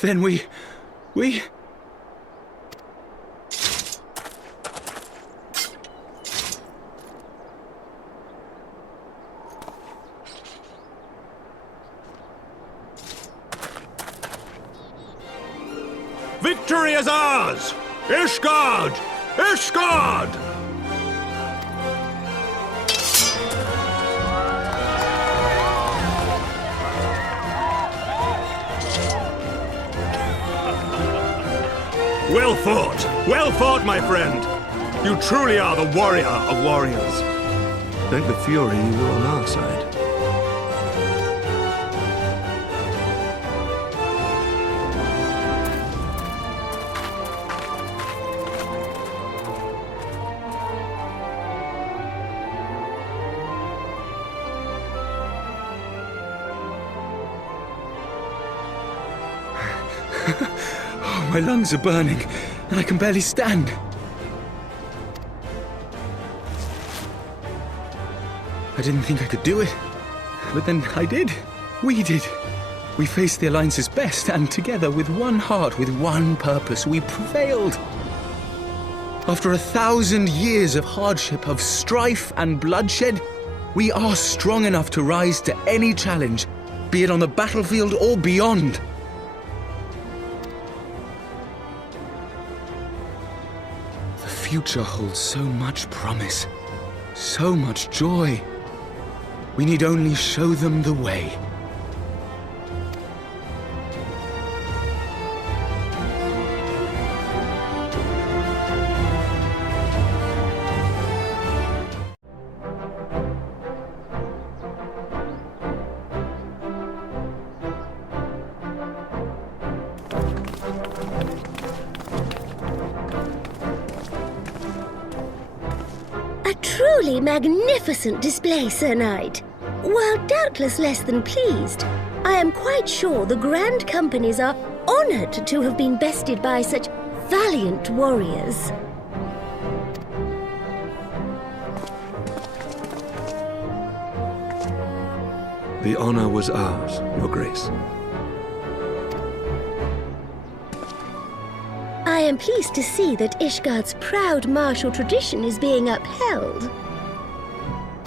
Then we... Victory is ours! Ishgard! Ishgard! Well fought! Well fought, my friend! You truly are the warrior of warriors. Thank the Fury you were on our side. Oh, my lungs are burning, and I can barely stand. I didn't think I could do it, but then I did. We did. We faced the Alliance's best, and together, with one heart, with one purpose, we prevailed. After 1,000 years of hardship, of strife and bloodshed, we are strong enough to rise to any challenge, be it on the battlefield or beyond. The future holds so much promise, so much joy. We need only show them the way. Truly magnificent display, Sir Knight. While doubtless less than pleased, I am quite sure the Grand Companies are honoured to have been bested by such valiant warriors. The honor was ours, Your Grace. I am pleased to see that Ishgard's proud martial tradition is being upheld.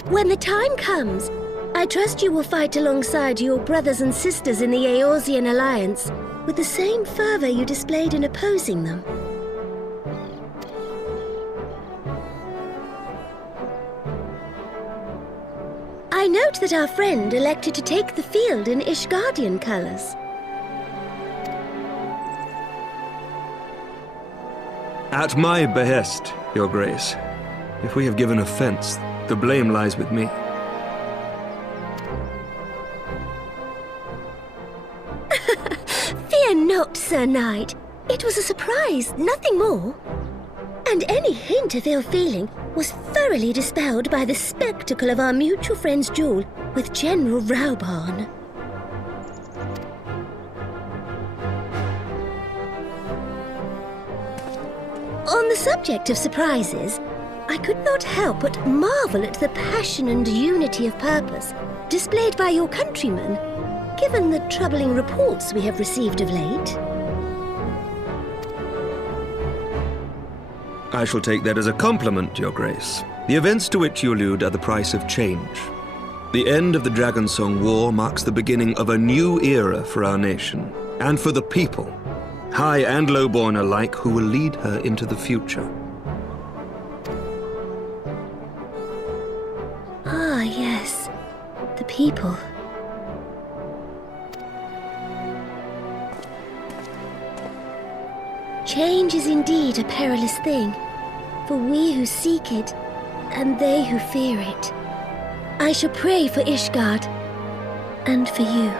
When the time comes, I trust you will fight alongside your brothers and sisters in the Eorzean Alliance with the same fervor you displayed in opposing them. I note that our friend elected to take the field in Ishgardian colors. At my behest, Your Grace. If we have given offense, the blame lies with me. Fear not, Sir Knight. It was a surprise, nothing more. And any hint of ill feeling was thoroughly dispelled by the spectacle of our mutual friend's duel with General Raubarn. On the subject of surprises, I could not help but marvel at the passion and unity of purpose displayed by your countrymen, given the troubling reports we have received of late. I shall take that as a compliment, Your Grace. The events to which you allude are the price of change. The end of the Dragonsong War marks the beginning of a new era for our nation, and for the people, high and lowborn alike, who will lead her into the future. Ah, yes. The people. Change is indeed a perilous thing, for we who seek it, and they who fear it. I shall pray for Ishgard, and for you.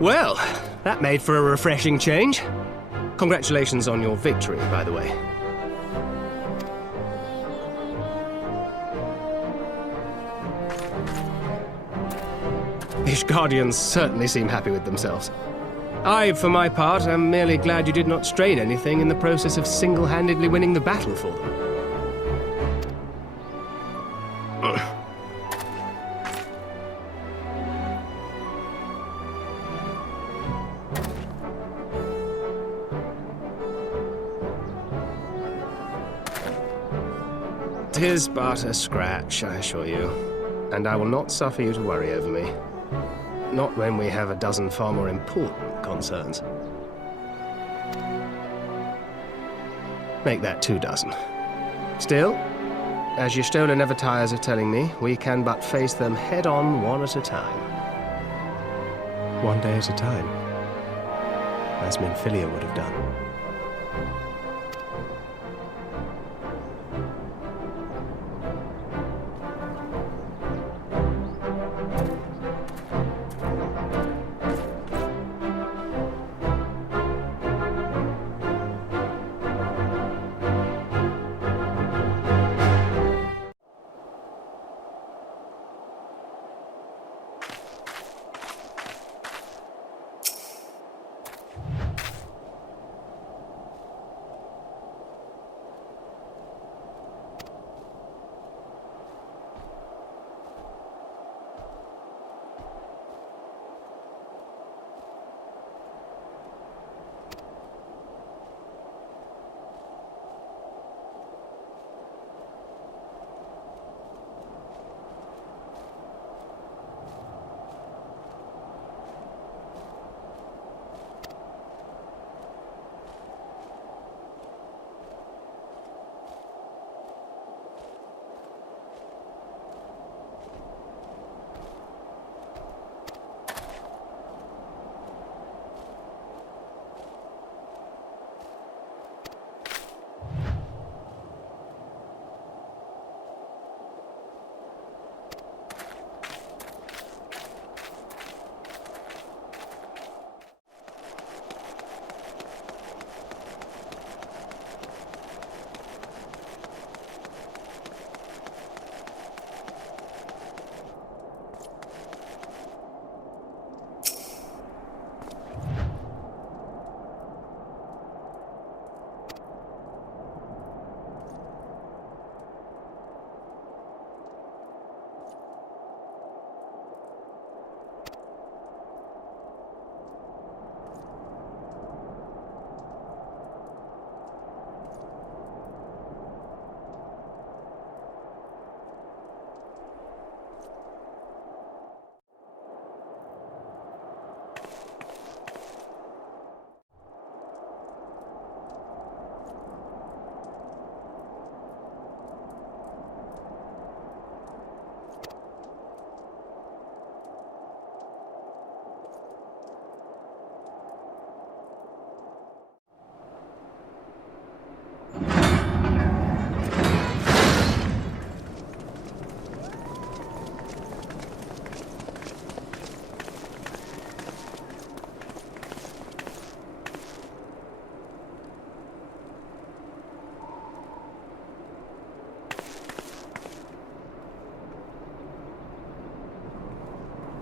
Well, that made for a refreshing change. Congratulations on your victory, by the way. Ishgardians certainly seem happy with themselves. I, for my part, am merely glad you did not strain anything in the process of single-handedly winning the battle for them. Tis but a scratch, I assure you, and I will not suffer you to worry over me. Not when we have a dozen far more important concerns. Make that 2 dozen. Still, as Y'shtola never tires of telling me, we can but face them head-on one at a time. One day at a time, as Minfilia would have done.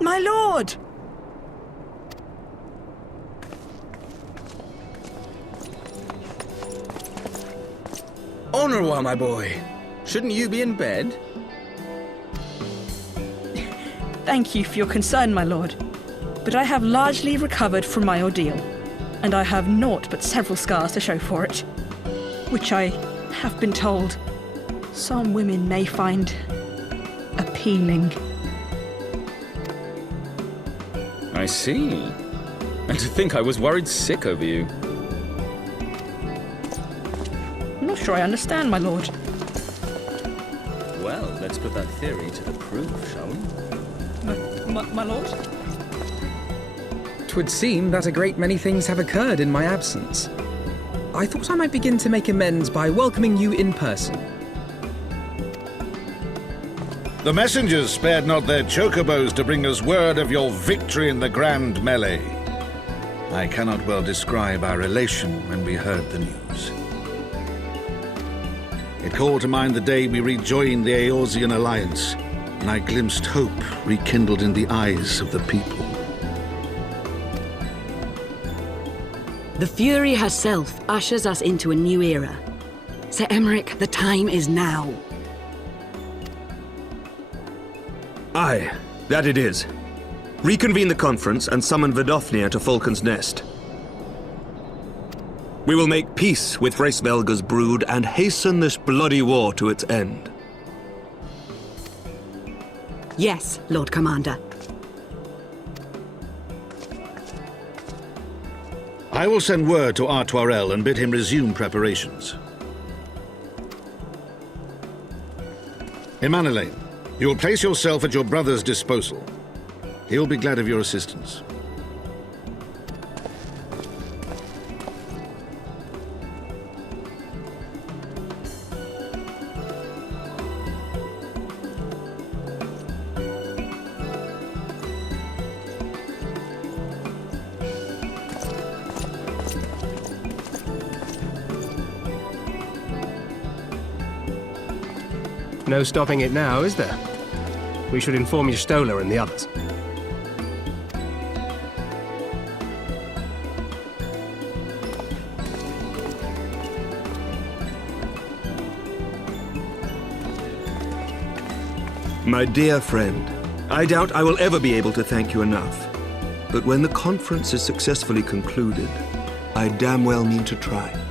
My lord! Honorwa, my boy. Shouldn't you be in bed? Thank you for your concern, my lord. But I have largely recovered from my ordeal, and I have naught but several scars to show for it, which I have been told some women may find appealing. I see. And to think I was worried sick over you. I'm not sure I understand, my lord. Well, let's put that theory to the proof, shall we? My lord? 'Twould seem that a great many things have occurred in my absence. I thought I might begin to make amends by welcoming you in person. The messengers spared not their chocobos to bring us word of your victory in the grand melee. I cannot well describe our elation when we heard the news. It called to mind the day we rejoined the Eorzean alliance, and I glimpsed hope rekindled in the eyes of the people. The Fury herself ushers us into a new era. Sir Emmerich, the time is now. Aye, that it is. Reconvene the conference and summon Vidofnir to Falcon's Nest. We will make peace with Hraesvelga's brood and hasten this bloody war to its end. Yes, Lord Commander. I will send word to Artoirel and bid him resume preparations. Emmanuel, you will place yourself at your brother's disposal. He will be glad of your assistance. No stopping it now, is there? We should inform Y'shtola and the others. My dear friend, I doubt I will ever be able to thank you enough. But when the conference is successfully concluded, I damn well mean to try.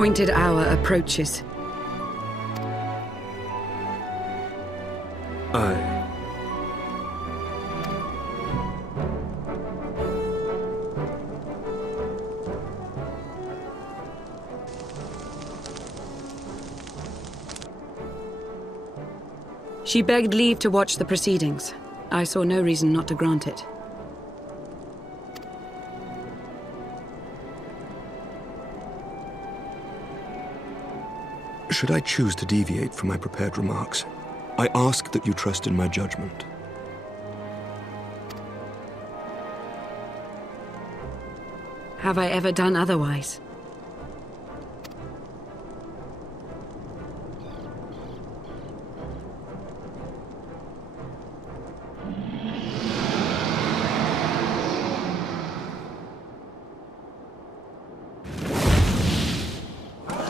appointed hour approaches. Aye. She begged leave to watch the proceedings. I saw no reason not to grant it. Should I choose to deviate from my prepared remarks, I ask that you trust in my judgment. Have I ever done otherwise?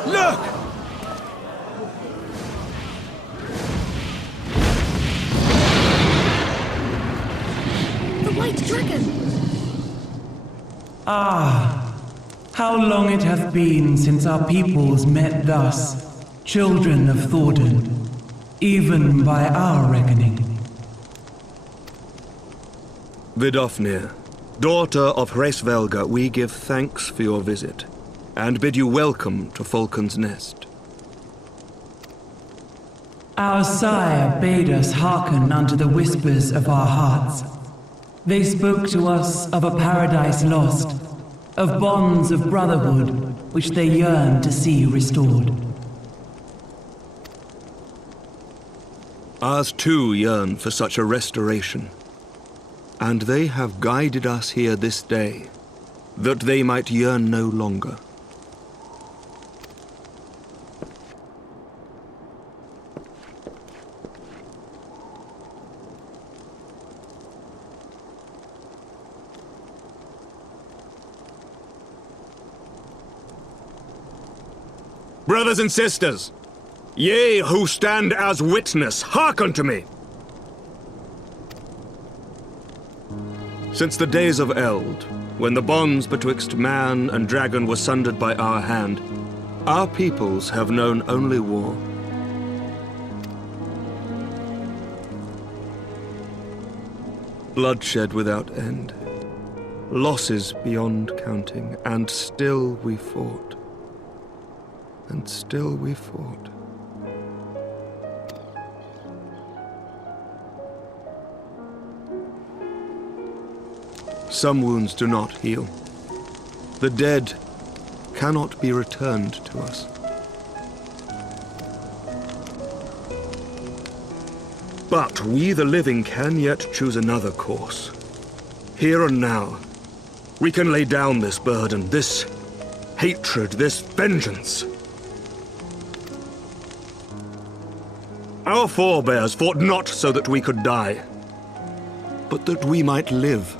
Look! The White Dragon! Ah, how long it hath been since our peoples met thus, children of Thordan, even by our reckoning. Vidofnir, daughter of Hraesvelga, we give thanks for your visit, and bid you welcome to Falcon's Nest. Our sire bade us hearken unto the whispers of our hearts. They spoke to us of a paradise lost, of bonds of brotherhood which they yearned to see restored. Ours too yearn for such a restoration, and they have guided us here this day, that they might yearn no longer. Brothers and sisters, ye who stand as witness, hearken to me. Since the days of Eld, when the bonds betwixt man and dragon were sundered by our hand, our peoples have known only war. Bloodshed without end, losses beyond counting, and still we fought. And still we fought. Some wounds do not heal. The dead cannot be returned to us. But we, the living, can yet choose another course. Here and now, we can lay down this burden, this hatred, this vengeance. Our forebears fought not so that we could die, but that we might live.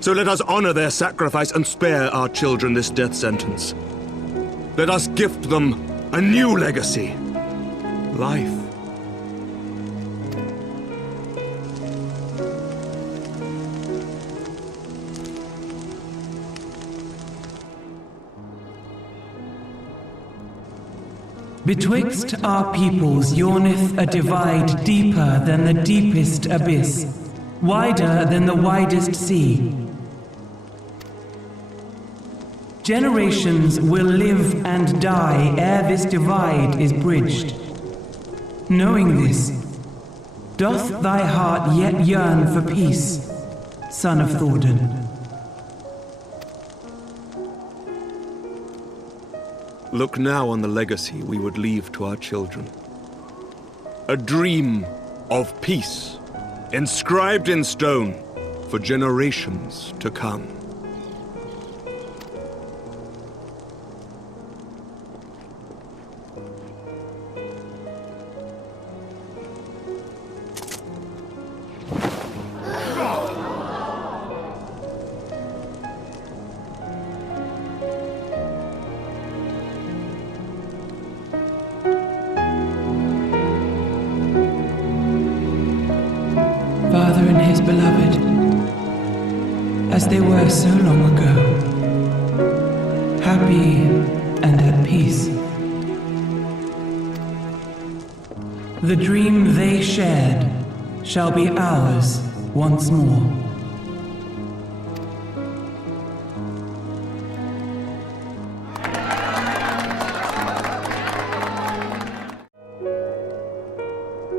So let us honor their sacrifice and spare our children this death sentence. Let us gift them a new legacy, life. Betwixt our peoples yawneth a divide deeper than the deepest abyss, wider than the widest sea. Generations will live and die ere this divide is bridged. Knowing this, doth thy heart yet yearn for peace, son of Thordan? Look now on the legacy we would leave to our children. A dream of peace, inscribed in stone for generations to come. Father and his beloved, as they were so long ago, happy and at peace. The dream they shared shall be ours once more.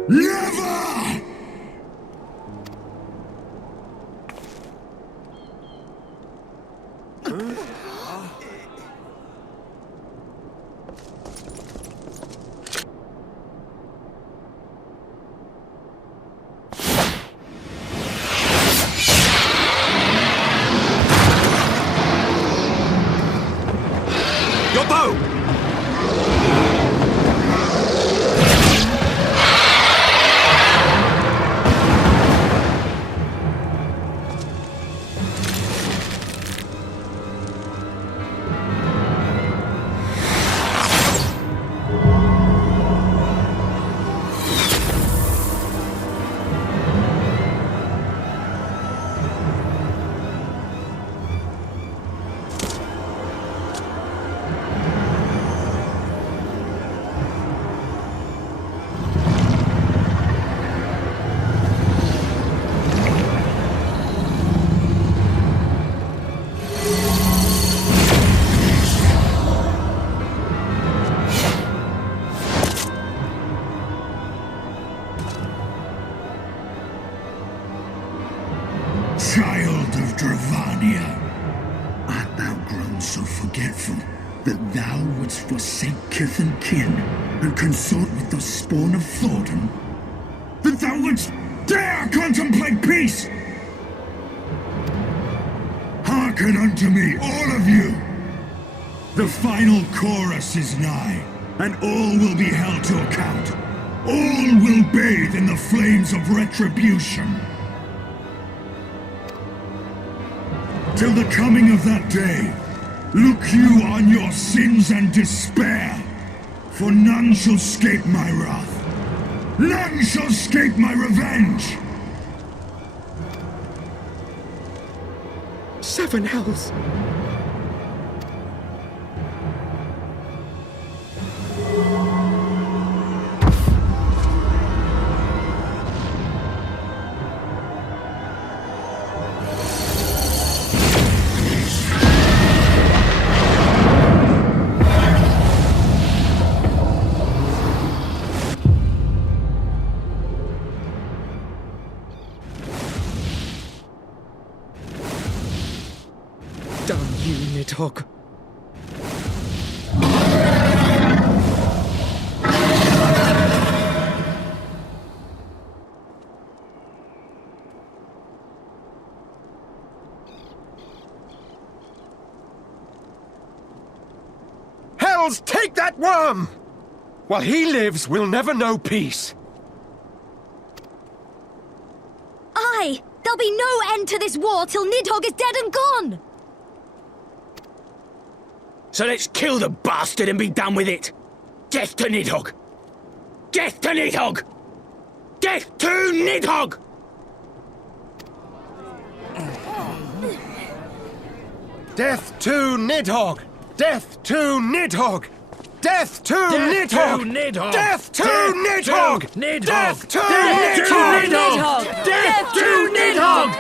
Never! Your bow! Child of Dravania, art thou grown so forgetful that thou wouldst forsake kith and kin and consort with the spawn of Thornton? That thou wouldst dare contemplate peace? Hearken unto me, all of you! The final chorus is nigh, and all will be held to account. All will bathe in the flames of retribution. Till the coming of that day, look you on your sins and despair, for none shall scape my wrath. None shall scape my revenge! 7 hells. Damn you, Nidhogg. Hells, take that worm! While he lives, we'll never know peace. Aye! There'll be no end to this war till Nidhogg is dead and gone! So let's kill the bastard and be done with it! Death to Nidhogg! Death to Nidhogg! Death to Nidhogg! Death to Nidhogg! Death to Nidhogg! Death to Nidhogg! Death to Nidhogg! Death to Nidhogg! Death to Nidhogg!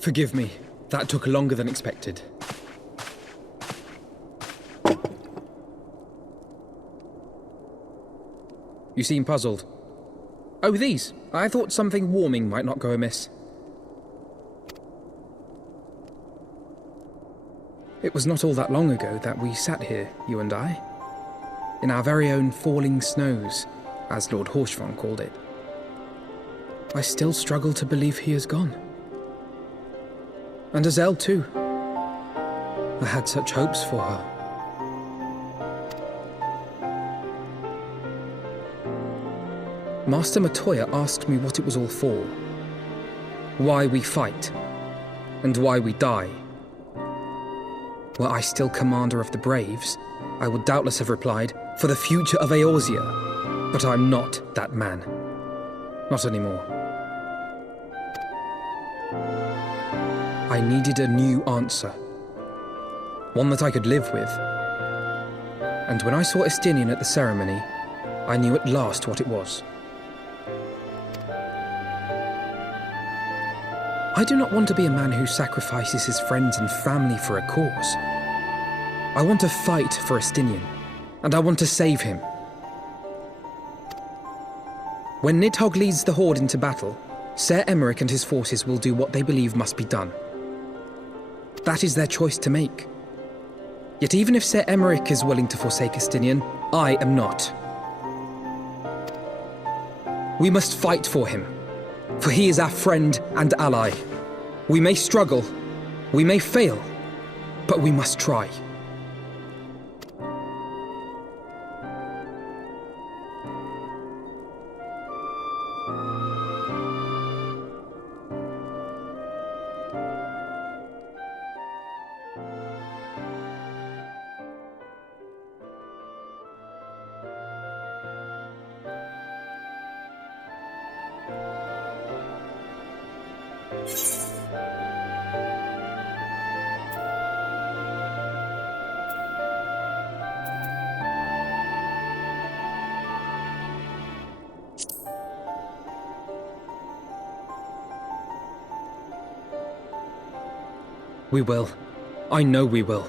Forgive me. That took longer than expected. You seem puzzled. Oh, these. I thought something warming might not go amiss. It was not all that long ago that we sat here, you and I. In our very own falling snows, as Lord Horshvon called it. I still struggle to believe he is gone. And Azelle too. I had such hopes for her. Master Matoya asked me what it was all for. Why we fight. And why we die. Were I still commander of the Braves, I would doubtless have replied, for the future of Eorzea. But I'm not that man. Not anymore. I needed a new answer. One that I could live with. And when I saw Estinian at the ceremony, I knew at last what it was. I do not want to be a man who sacrifices his friends and family for a cause. I want to fight for Estinian, and I want to save him. When Nidhogg leads the Horde into battle, Ser Emeric and his forces will do what they believe must be done. That is their choice to make. Yet even if Ser Emeric is willing to forsake Estinian, I am not. We must fight for him, for he is our friend and ally. We may struggle, we may fail, but we must try. We will. I know we will.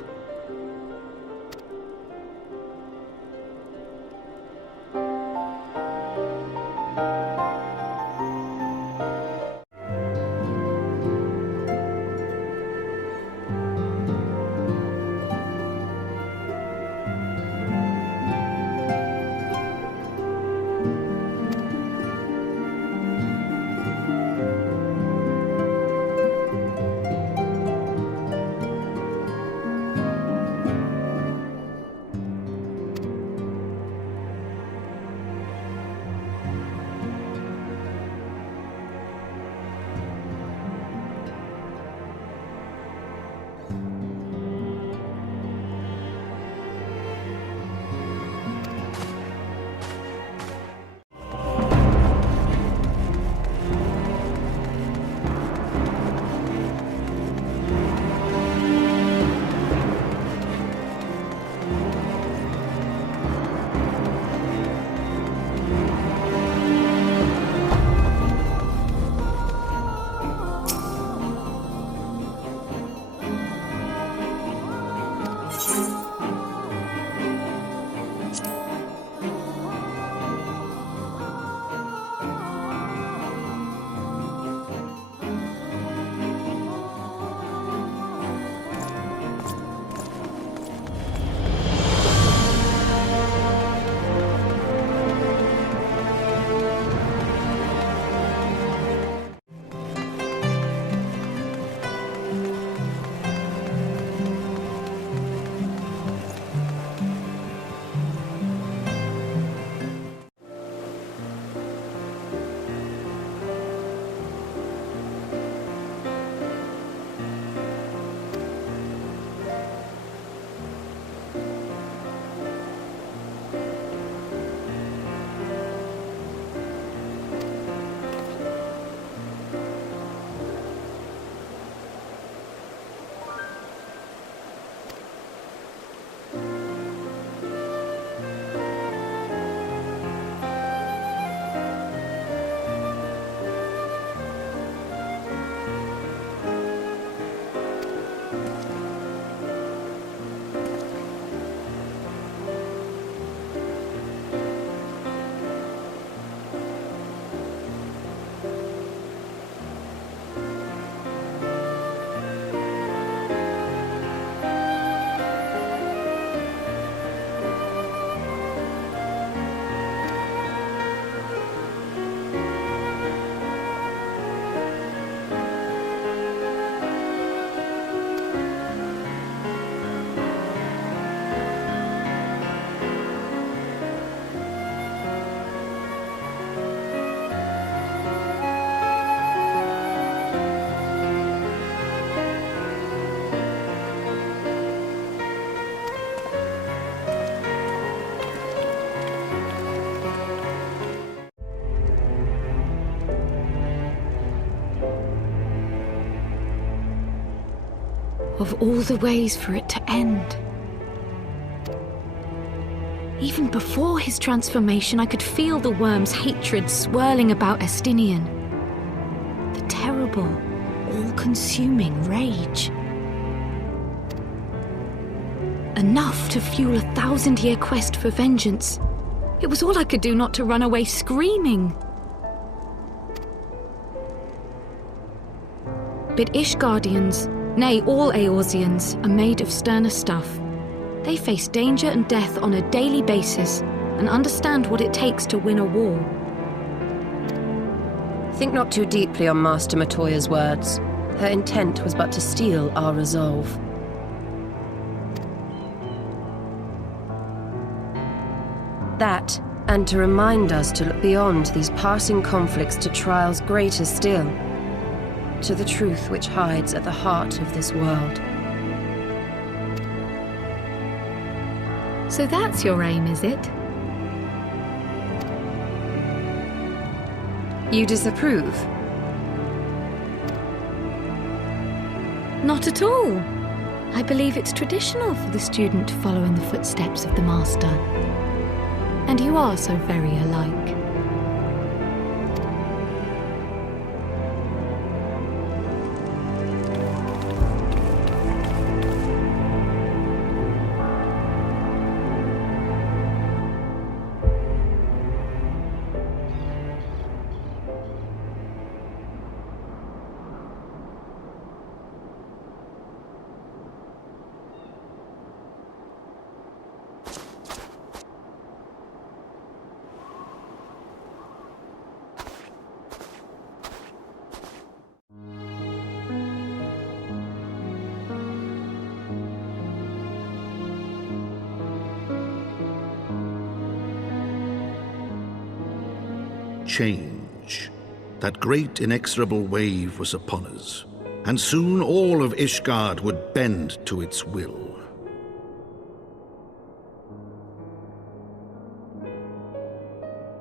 Of all the ways for it to end. Even before his transformation, I could feel the worm's hatred swirling about Estinian. The terrible, all-consuming rage. Enough to fuel a 1000-year quest for vengeance. It was all I could do not to run away screaming. But Ishgardians, nay, all Eorzeans, are made of sterner stuff. They face danger and death on a daily basis and understand what it takes to win a war. Think not too deeply on Master Matoya's words. Her intent was but to steal our resolve. That, and to remind us to look beyond these passing conflicts to trials greater still, to the truth which hides at the heart of this world. So that's your aim, is it? You disapprove? Not at all. I believe it's traditional for the student to follow in the footsteps of the master. And you are so very alike. Change. That great inexorable wave was upon us, and soon all of Ishgard would bend to its will.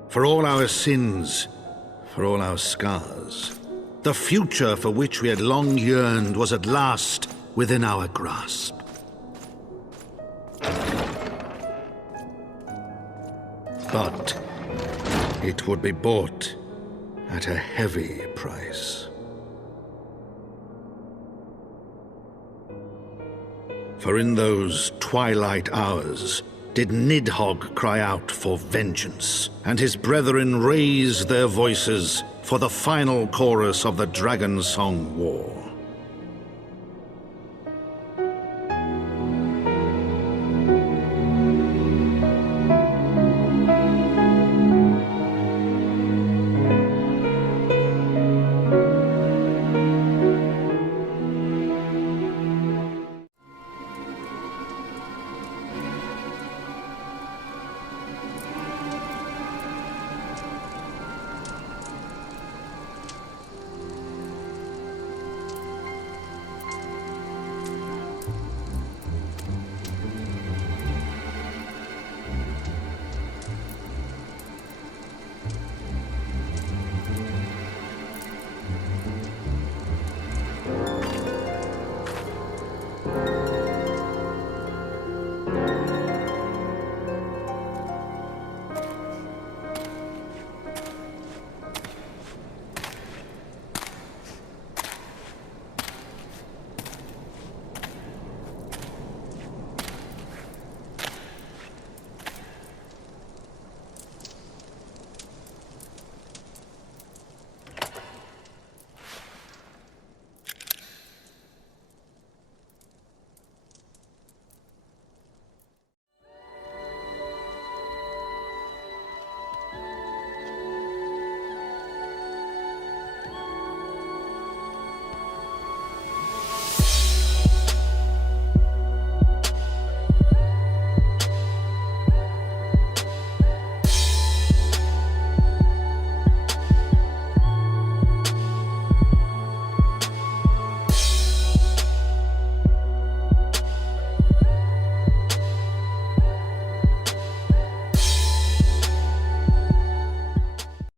For all our sins, for all our scars, the future for which we had long yearned was at last within our grasp. But it would be bought at a heavy price. For in those twilight hours did Nidhogg cry out for vengeance, and his brethren raise their voices for the final chorus of the Dragon Song War.